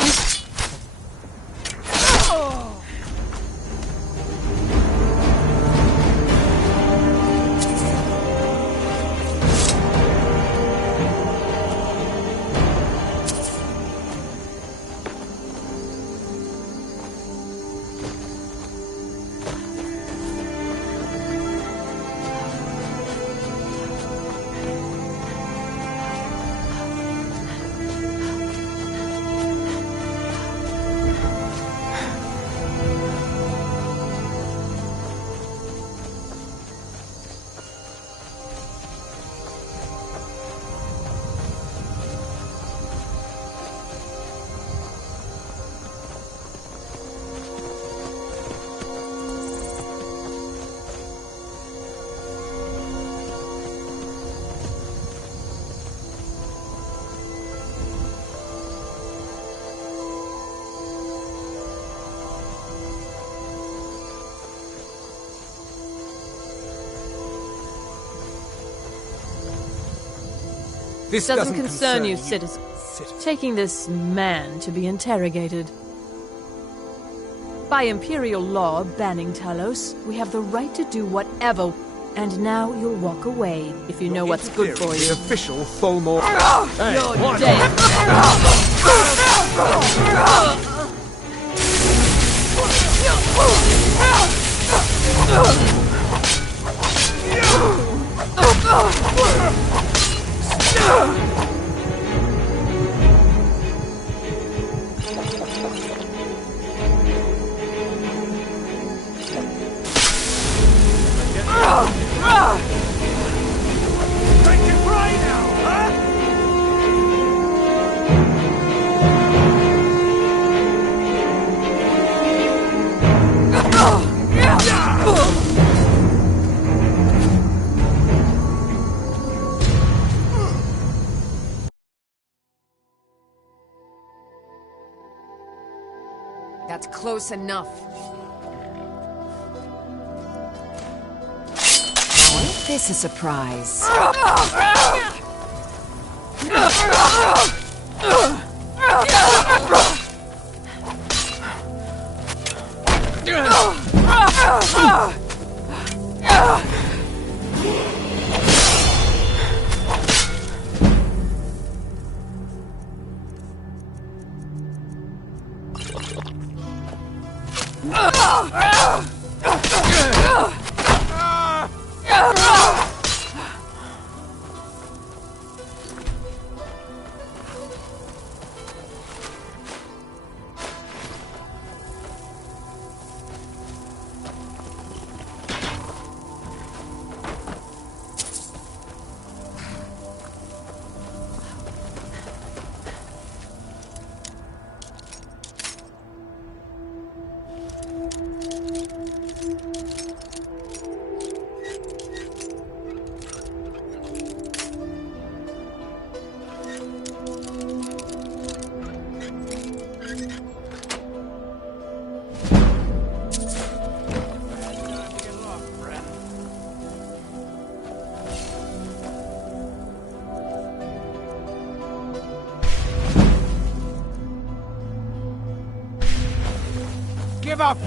This doesn't concern you, citizen. Taking this man to be interrogated. By imperial law banning Talos, we have the right to do whatever. And now you'll walk away if you know what's good for you. Official Fulmore. Hey, You're dead. Make it right now, huh? That's close enough. Now ain't this a surprise? Give up!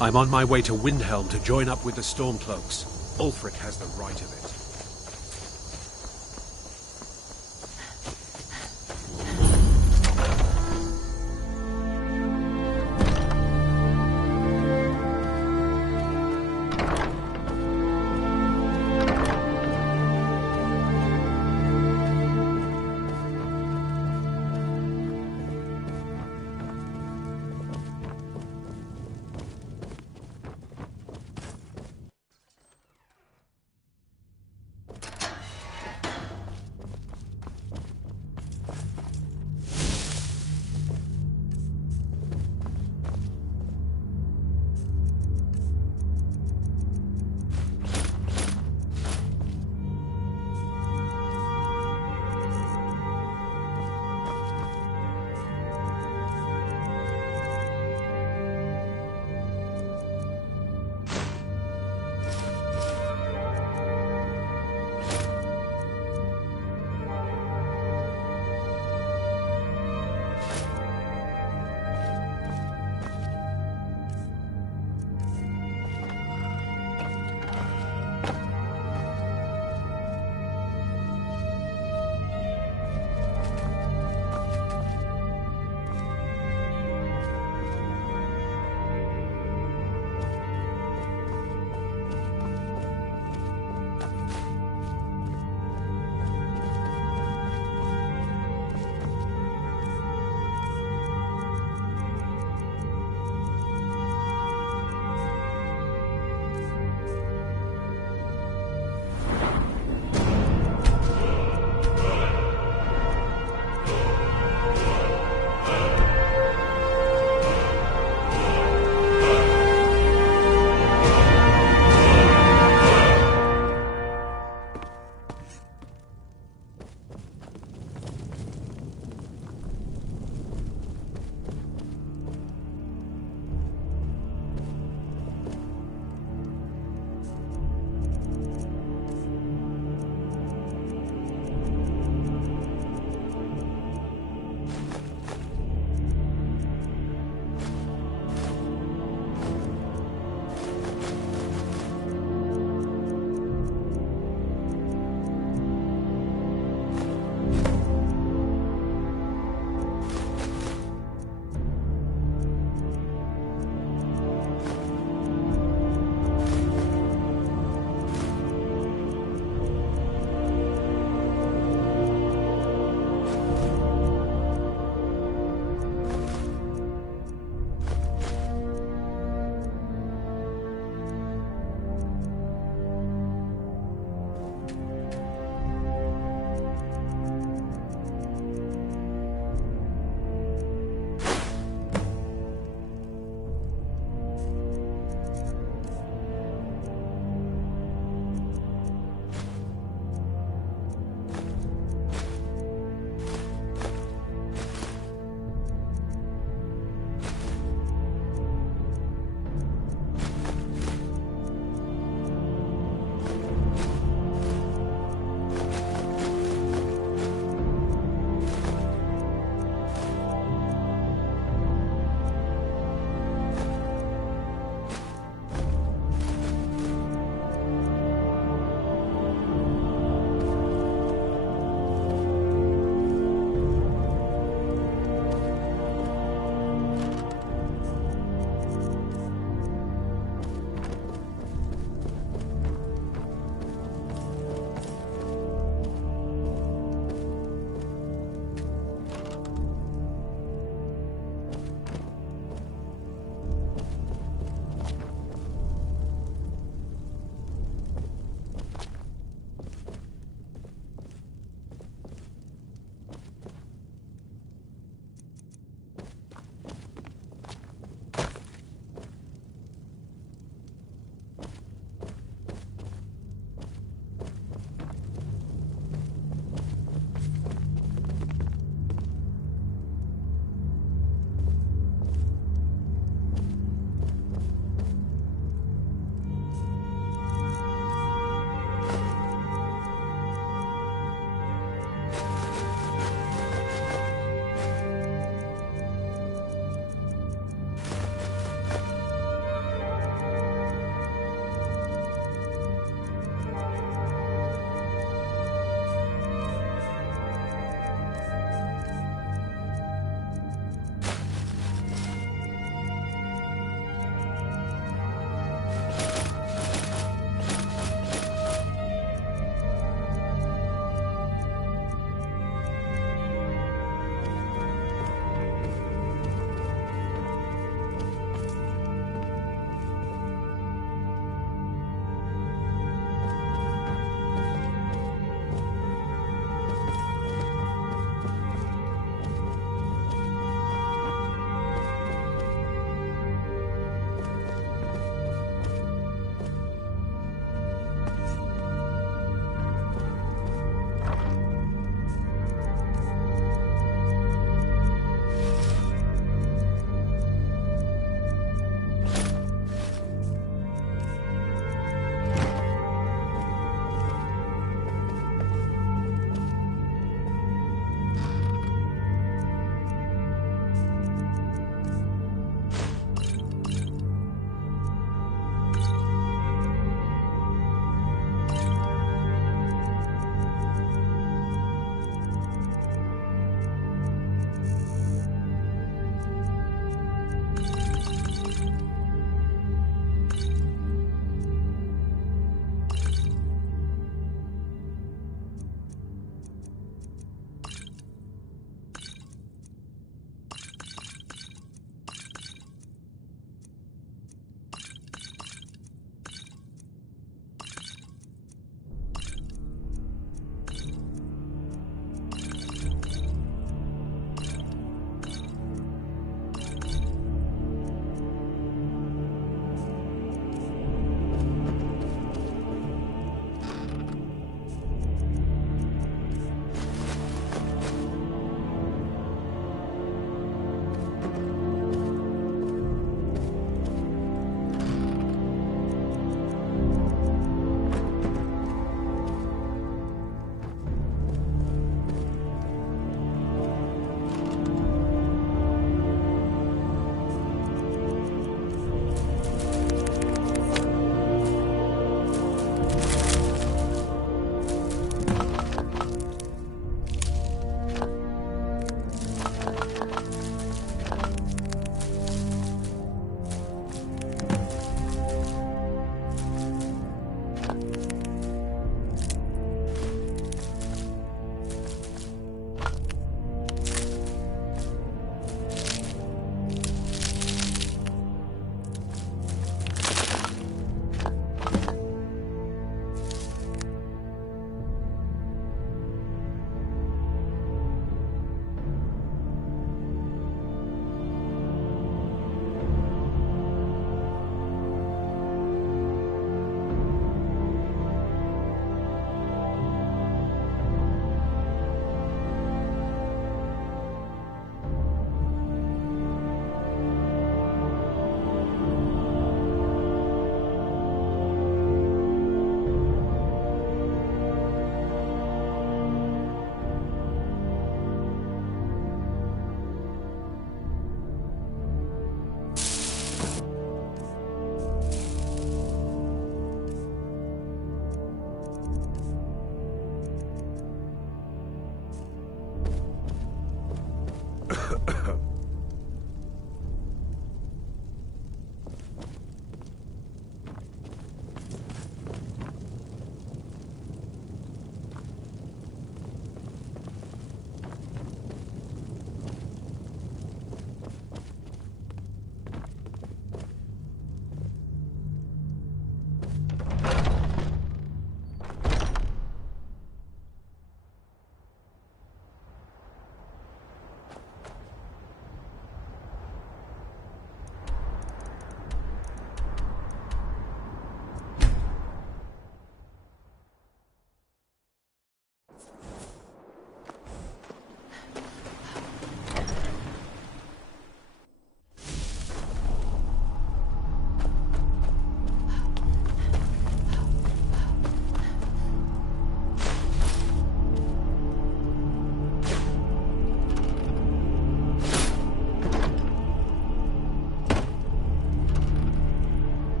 I'm on my way to Windhelm to join up with the Stormcloaks. Ulfric has the right of it.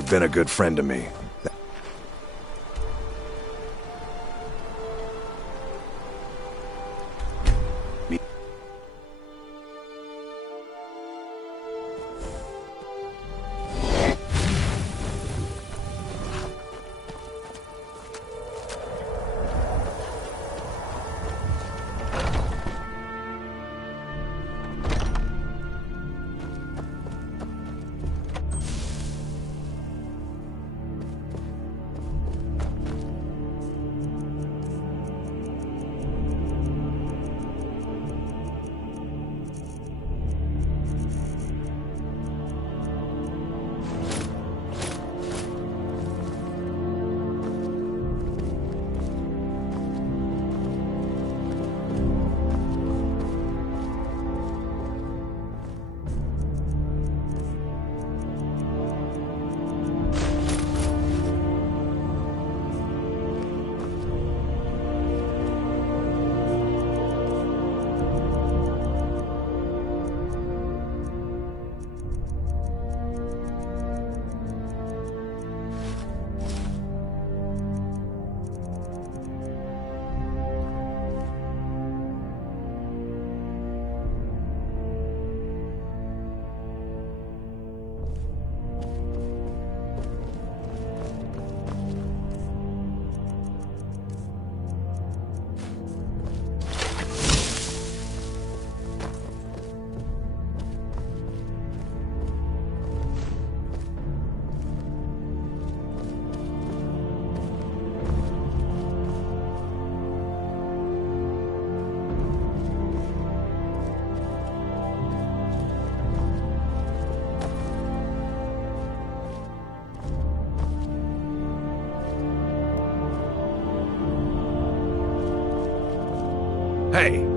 You've been a good friend to me. Hey!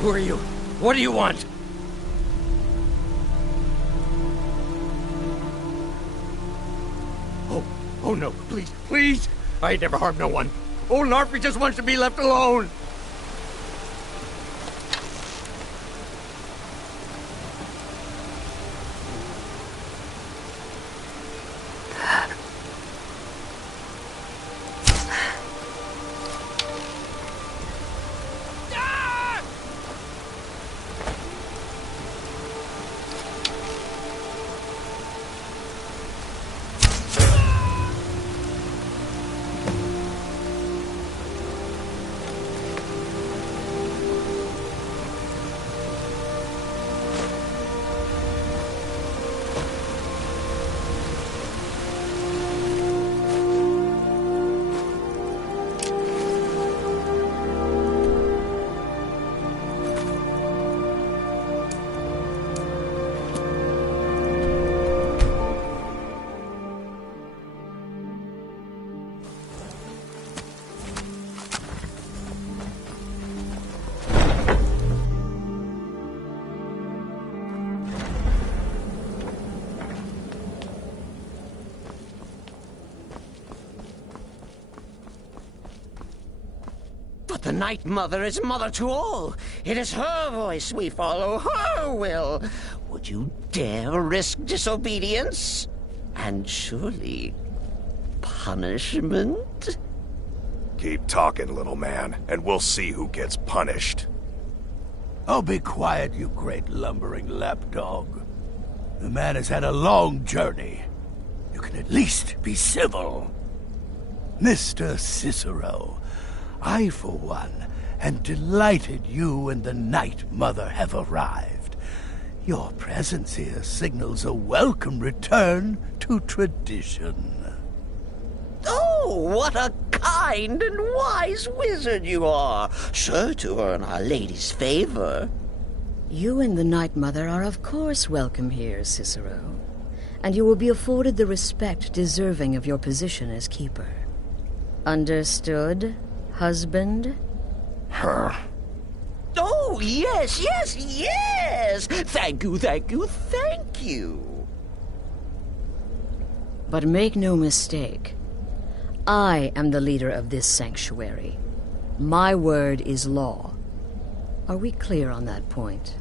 Who are you? What do you want? Oh no, please, please! I never harmed no one. Old Narfi just wants to be left alone. But the Night Mother is mother to all. It is her voice we follow, her will. Would you dare risk disobedience? And surely punishment? Keep talking, little man, and we'll see who gets punished. Oh, be quiet, you great lumbering lapdog. The man has had a long journey. You can at least be civil. Mr. Cicero, I, for one, am delighted you and the Night Mother have arrived. Your presence here signals a welcome return to tradition. Oh, what a kind and wise wizard you are, sure to earn Our Lady's favor. You and the Night Mother are of course welcome here, Cicero. And you will be afforded the respect deserving of your position as keeper. Understood, husband? Her. Oh, yes, yes, yes! Thank you, thank you, thank you. But make no mistake. I am the leader of this sanctuary. My word is law. Are we clear on that point?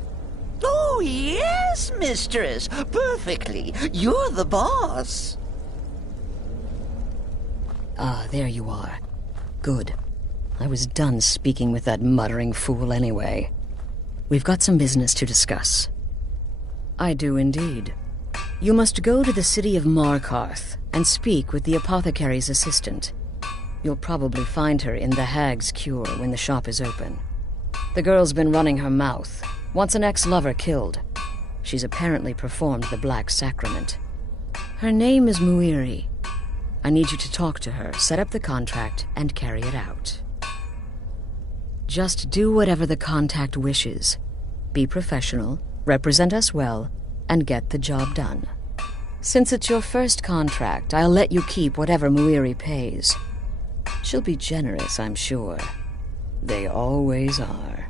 Oh, yes, mistress. Perfectly. You're the boss. Ah, there you are. Good. I was done speaking with that muttering fool anyway. We've got some business to discuss. I do indeed. You must go to the city of Markarth and speak with the apothecary's assistant. You'll probably find her in the Hag's Cure when the shop is open. The girl's been running her mouth. Wants an ex-lover killed. She's apparently performed the Black Sacrament. Her name is Muiri. I need you to talk to her, set up the contract, and carry it out. Just do whatever the contact wishes. Be professional, represent us well, and get the job done. Since it's your first contract, I'll let you keep whatever Muiri pays. She'll be generous, I'm sure. They always are.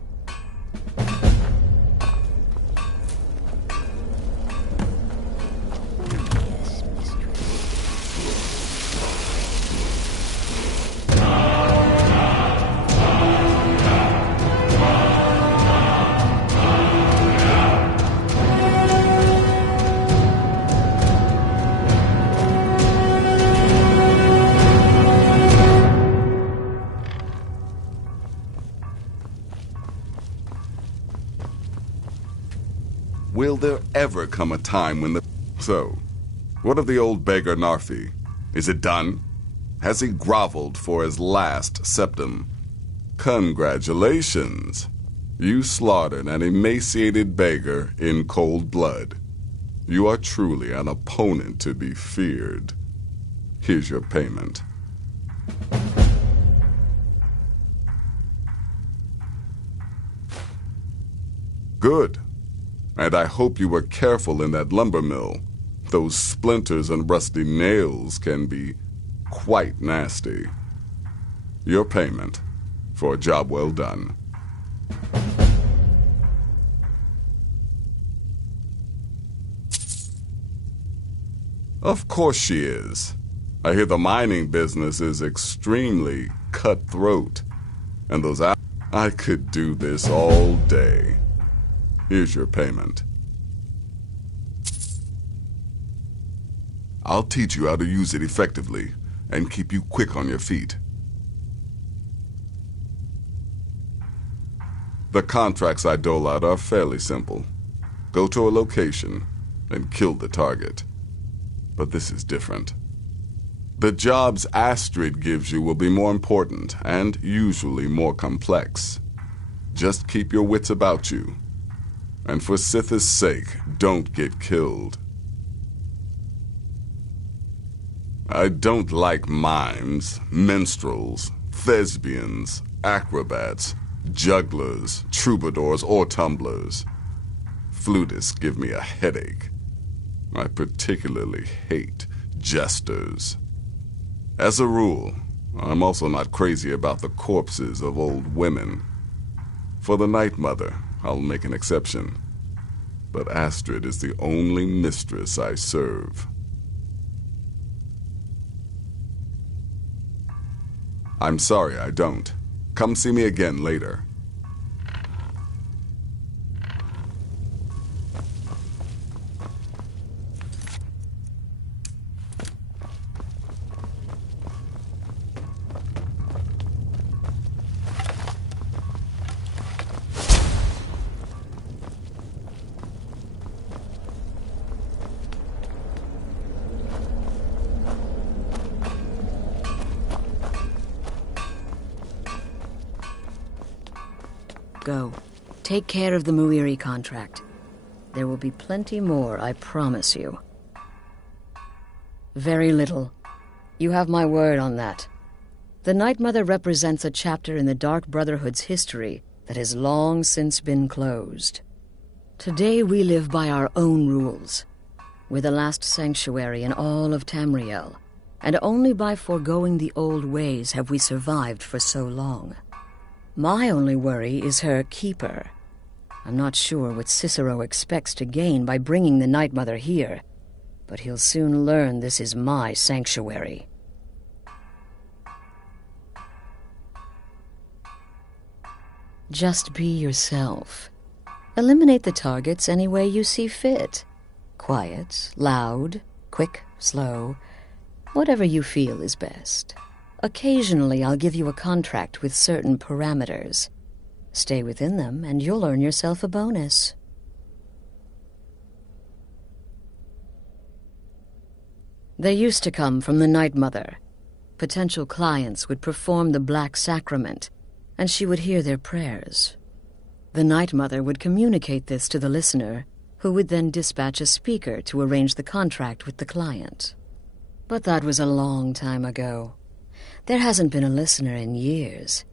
Will there ever come a time when the... So, what of the old beggar Narfi? Is it done? Has he groveled for his last septum? Congratulations. You slaughtered an emaciated beggar in cold blood. You are truly an opponent to be feared. Here's your payment. Good. And I hope you were careful in that lumber mill. Those splinters and rusty nails can be quite nasty. Your payment for a job well done. Of course she is. I hear the mining business is extremely cutthroat. And those I could do this all day. Here's your payment. I'll teach you how to use it effectively and keep you quick on your feet. The contracts I dole out are fairly simple. Go to a location and kill the target. But this is different. The jobs Astrid gives you will be more important and usually more complex. Just keep your wits about you. And for Sith's sake, don't get killed. I don't like mimes, minstrels, thespians, acrobats, jugglers, troubadours, or tumblers. Flutists give me a headache. I particularly hate jesters. As a rule, I'm also not crazy about the corpses of old women. For the Night Mother, I'll make an exception. But Astrid is the only mistress I serve. I'm sorry I don't. Come see me again later. Go. Take care of the Muiri contract. There will be plenty more, I promise you. Very little. You have my word on that. The Night Mother represents a chapter in the Dark Brotherhood's history that has long since been closed. Today we live by our own rules. We're the last sanctuary in all of Tamriel, and only by foregoing the old ways have we survived for so long. My only worry is her keeper. I'm not sure what Cicero expects to gain by bringing the Night Mother here, but he'll soon learn this is my sanctuary. Just be yourself. Eliminate the targets any way you see fit. Quiet, loud, quick, slow, whatever you feel is best. Occasionally, I'll give you a contract with certain parameters. Stay within them, and you'll earn yourself a bonus. They used to come from the Night Mother. Potential clients would perform the Black Sacrament, and she would hear their prayers. The Night Mother would communicate this to the listener, who would then dispatch a speaker to arrange the contract with the client. But that was a long time ago. There hasn't been a listener in years.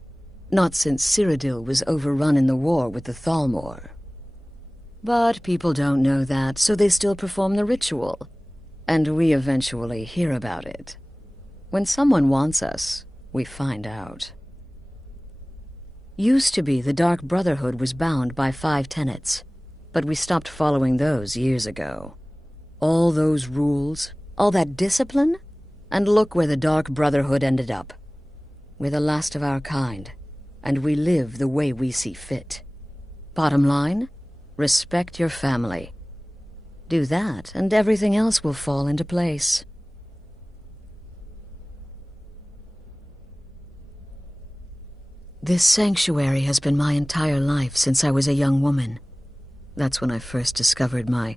Not since Cyrodiil was overrun in the war with the Thalmor. But people don't know that, so they still perform the ritual. And we eventually hear about it. When someone wants us, we find out. Used to be the Dark Brotherhood was bound by 5 tenets, but we stopped following those years ago. All those rules, all that discipline, and look where the Dark Brotherhood ended up. We're the last of our kind, and we live the way we see fit. Bottom line, respect your family. Do that, and everything else will fall into place. This sanctuary has been my entire life since I was a young woman. That's when I first discovered my,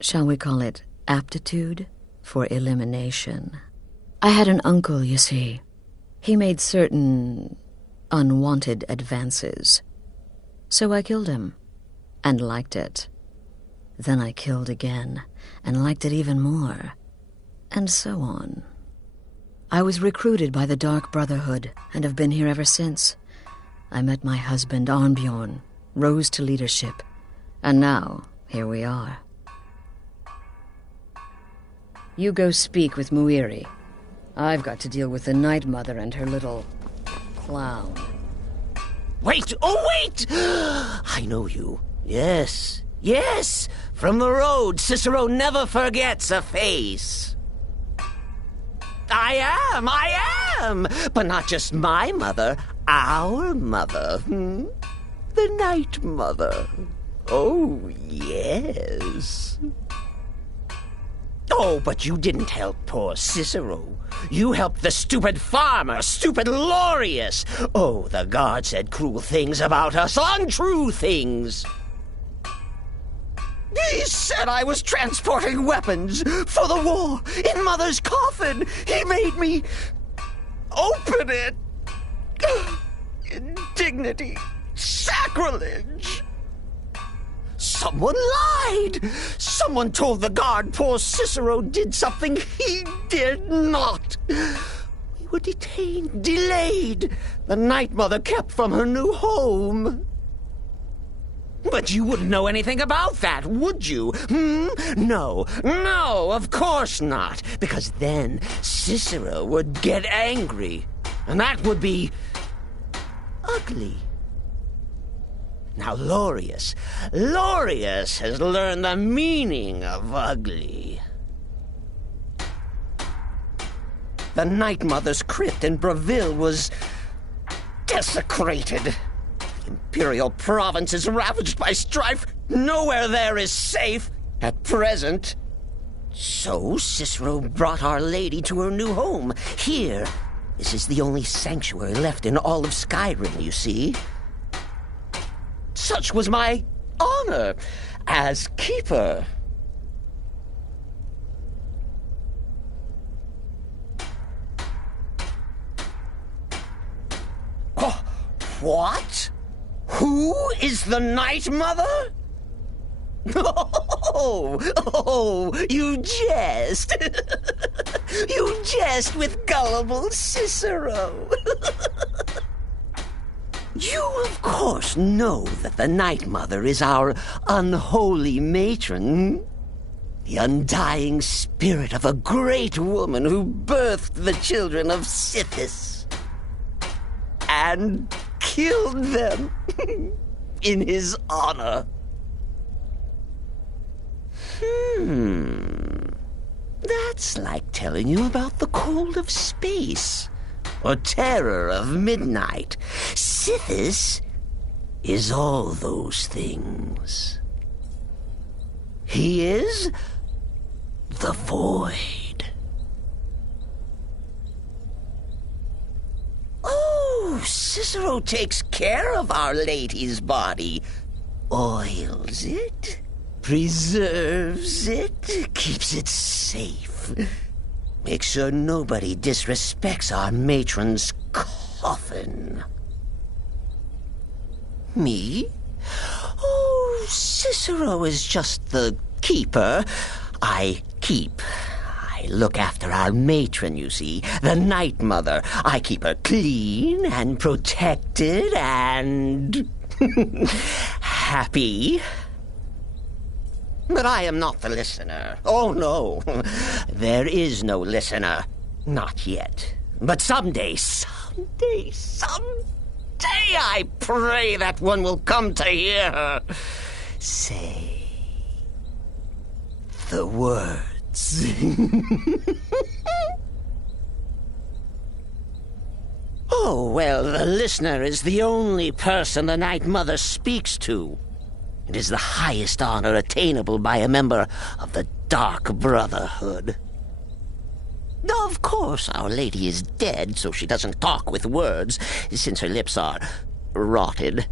shall we call it, aptitude for elimination. I had an uncle, you see. He made certain unwanted advances. So I killed him, and liked it. Then I killed again, and liked it even more, and so on. I was recruited by the Dark Brotherhood, and have been here ever since. I met my husband, Arnbjorn, rose to leadership, and now, here we are. You go speak with Muiri. I've got to deal with the Night Mother and her little clown. Wait! Oh, wait! I know you. Yes. Yes! From the road, Cicero never forgets a face. I am! But not just my mother, our mother, The Night Mother. Oh, yes. Oh, but you didn't help poor Cicero. You helped the stupid farmer, stupid Lorius. Oh, the guard said cruel things about us, untrue things. He said I was transporting weapons for the war in Mother's coffin. He made me open it. Indignity. Sacrilege. Someone lied. Someone told the guard poor Cicero did something he did not. We were detained, delayed. The Night Mother kept from her new home. But you wouldn't know anything about that, would you? No, of course not. Because then Cicero would get angry. And that would be ugly. Now, Lorius has learned the meaning of ugly. The Night Mother's crypt in Breville was desecrated. The Imperial province is ravaged by strife. Nowhere there is safe at present. So Cicero brought Our Lady to her new home. Here, this is the only sanctuary left in all of Skyrim, you see. Such was my honor as keeper. Oh, what? Who is the Night Mother? Oh, you jest. You jest with gullible Cicero. You, of course, know that the Night Mother is our unholy matron. The undying spirit of a great woman who birthed the children of Sithis. And killed them in his honor. That's like telling you about the cold of space. Or terror of midnight. Sithis is all those things. He is the void. Oh, Cicero takes care of Our Lady's body. Oils it, preserves it, keeps it safe. Make sure nobody disrespects our matron's coffin. Me? Oh, Cicero is just the keeper. I keep. I look after our matron, you see, the Night Mother. I keep her clean and protected and happy. But I am not the listener. Oh, no. There is no listener. Not yet. But someday, I pray that one will come to hear her say the words. Oh, well, the listener is the only person the Night Mother speaks to. It is the highest honor attainable by a member of the Dark Brotherhood. Of course, Our Lady is dead, so she doesn't talk with words, since her lips are rotted.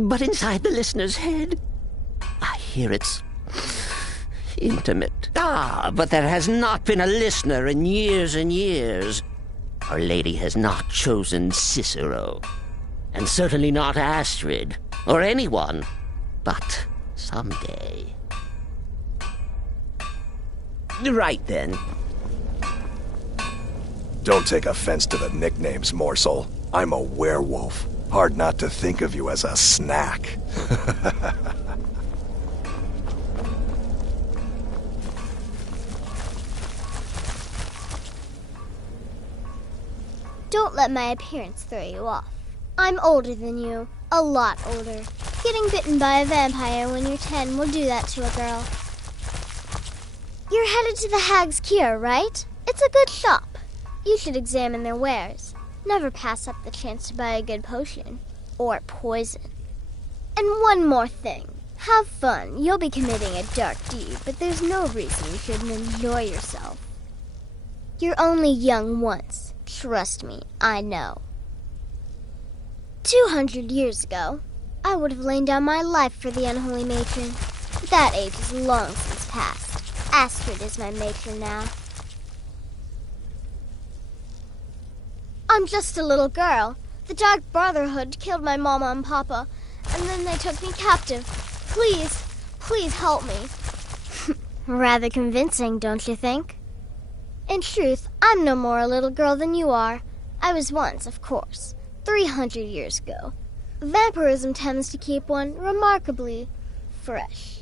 But inside the listener's head, I hear it's intimate. But there has not been a listener in years and years. Our Lady has not chosen Cicero, and certainly not Astrid, or anyone. But someday. Right then. Don't take offense to the nicknames, Morsel. I'm a werewolf. Hard not to think of you as a snack. Don't let my appearance throw you off. I'm older than you. A lot older. Getting bitten by a vampire when you're 10 will do that to a girl. You're headed to the Hag's Cure, right? It's a good shop. You should examine their wares. Never pass up the chance to buy a good potion. Or poison. And one more thing. Have fun. You'll be committing a dark deed, but there's no reason you shouldn't enjoy yourself. You're only young once. Trust me, I know. 200 years ago, I would have lain down my life for the unholy matron. But that age is long since past. Astrid is my matron now. I'm just a little girl. The Dark Brotherhood killed my mama and papa, and then they took me captive. Please help me. Rather convincing, don't you think? In truth, I'm no more a little girl than you are. I was once, of course, 300 years ago. Vampirism tends to keep one remarkably fresh.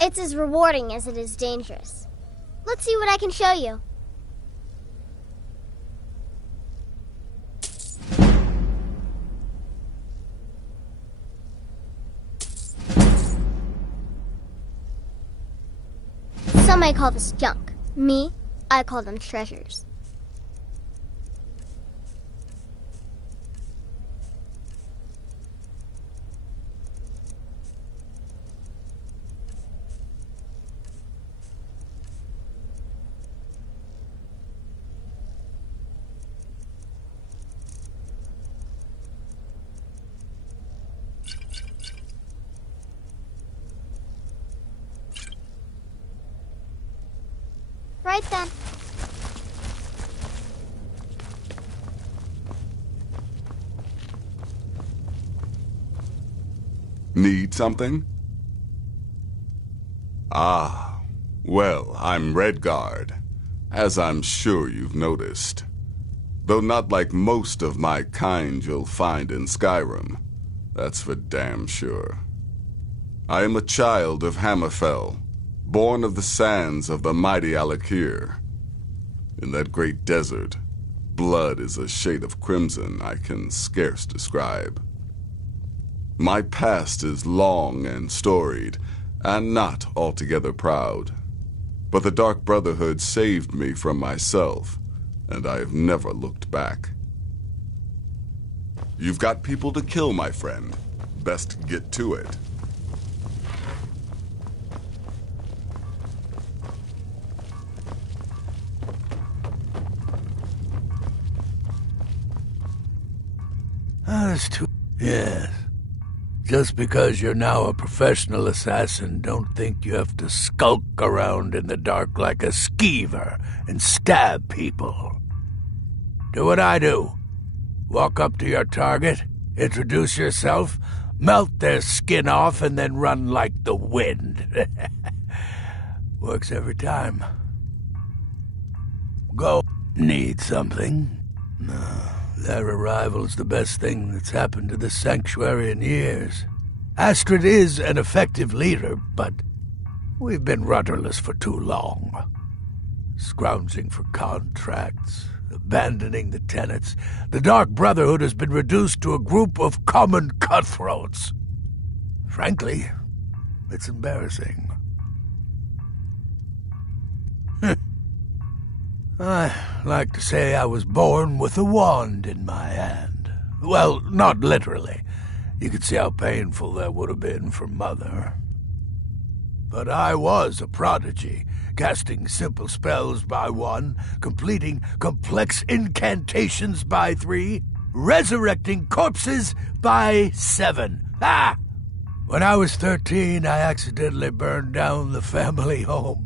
It's as rewarding as it is dangerous. Let's see what I can show you. Some may call this junk. Me, I call them treasures. Right then. Need something? Ah, well, I'm Redguard, as I'm sure you've noticed. Though not like most of my kind you'll find in Skyrim. That's for damn sure. I am a child of Hammerfell, born of the sands of the mighty Alakir. In that great desert, blood is a shade of crimson I can scarce describe. My past is long and storied, and not altogether proud. But the Dark Brotherhood saved me from myself, and I have never looked back. You've got people to kill, my friend. Best get to it. That's too... Yes. Just because you're now a professional assassin, don't think you have to skulk around in the dark like a skeever and stab people. Do what I do. Walk up to your target, introduce yourself, melt their skin off, and then run like the wind. Works every time. Go. Need something? No. Their arrival's the best thing that's happened to the sanctuary in years. Astrid is an effective leader, but we've been rudderless for too long. Scrounging for contracts, abandoning the tenants, the Dark Brotherhood has been reduced to a group of common cutthroats. Frankly, it's embarrassing. I like to say I was born with a wand in my hand. Well, not literally. You could see how painful that would have been for Mother. But I was a prodigy, casting simple spells by 1, completing complex incantations by 3, resurrecting corpses by 7. Ah! When I was 13, I accidentally burned down the family home.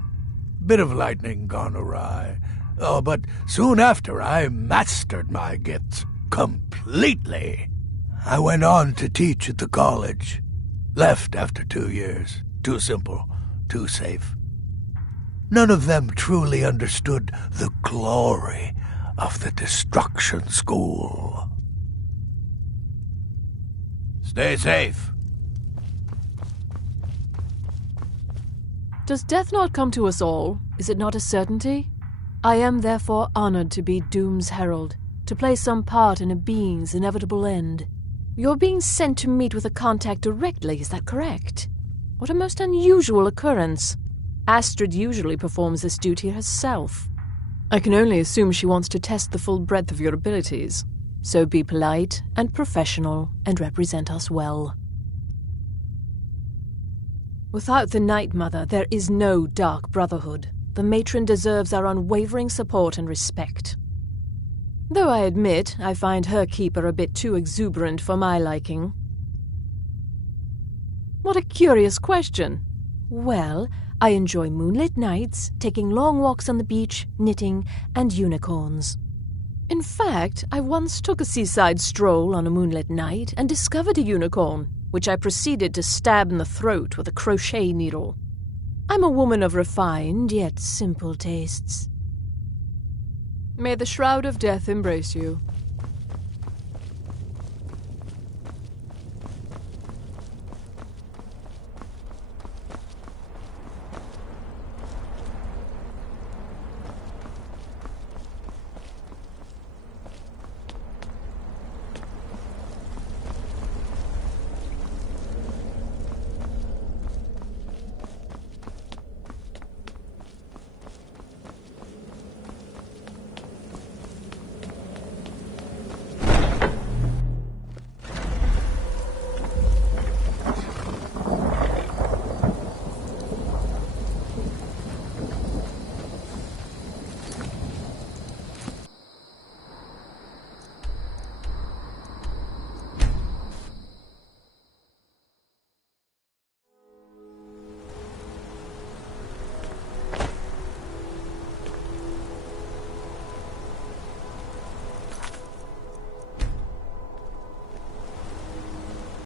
Bit of lightning gone awry. Oh, but soon after, I mastered my gifts completely. I went on to teach at the college. Left after 2 years. Too simple, too safe. None of them truly understood the glory of the Destruction School. Stay safe. Does death not come to us all? Is it not a certainty? I am therefore honored to be Doom's herald, to play some part in a being's inevitable end. You're being sent to meet with a contact directly, is that correct? What a most unusual occurrence. Astrid usually performs this duty herself. I can only assume she wants to test the full breadth of your abilities. So be polite and professional and represent us well. Without the Night Mother, there is no Dark Brotherhood. The matron deserves our unwavering support and respect. Though I admit I find her keeper a bit too exuberant for my liking. What a curious question. Well, I enjoy moonlit nights, taking long walks on the beach, knitting, and unicorns. In fact, I once took a seaside stroll on a moonlit night and discovered a unicorn, which I proceeded to stab in the throat with a crochet needle. I'm a woman of refined yet simple tastes. May the Shroud of Death embrace you.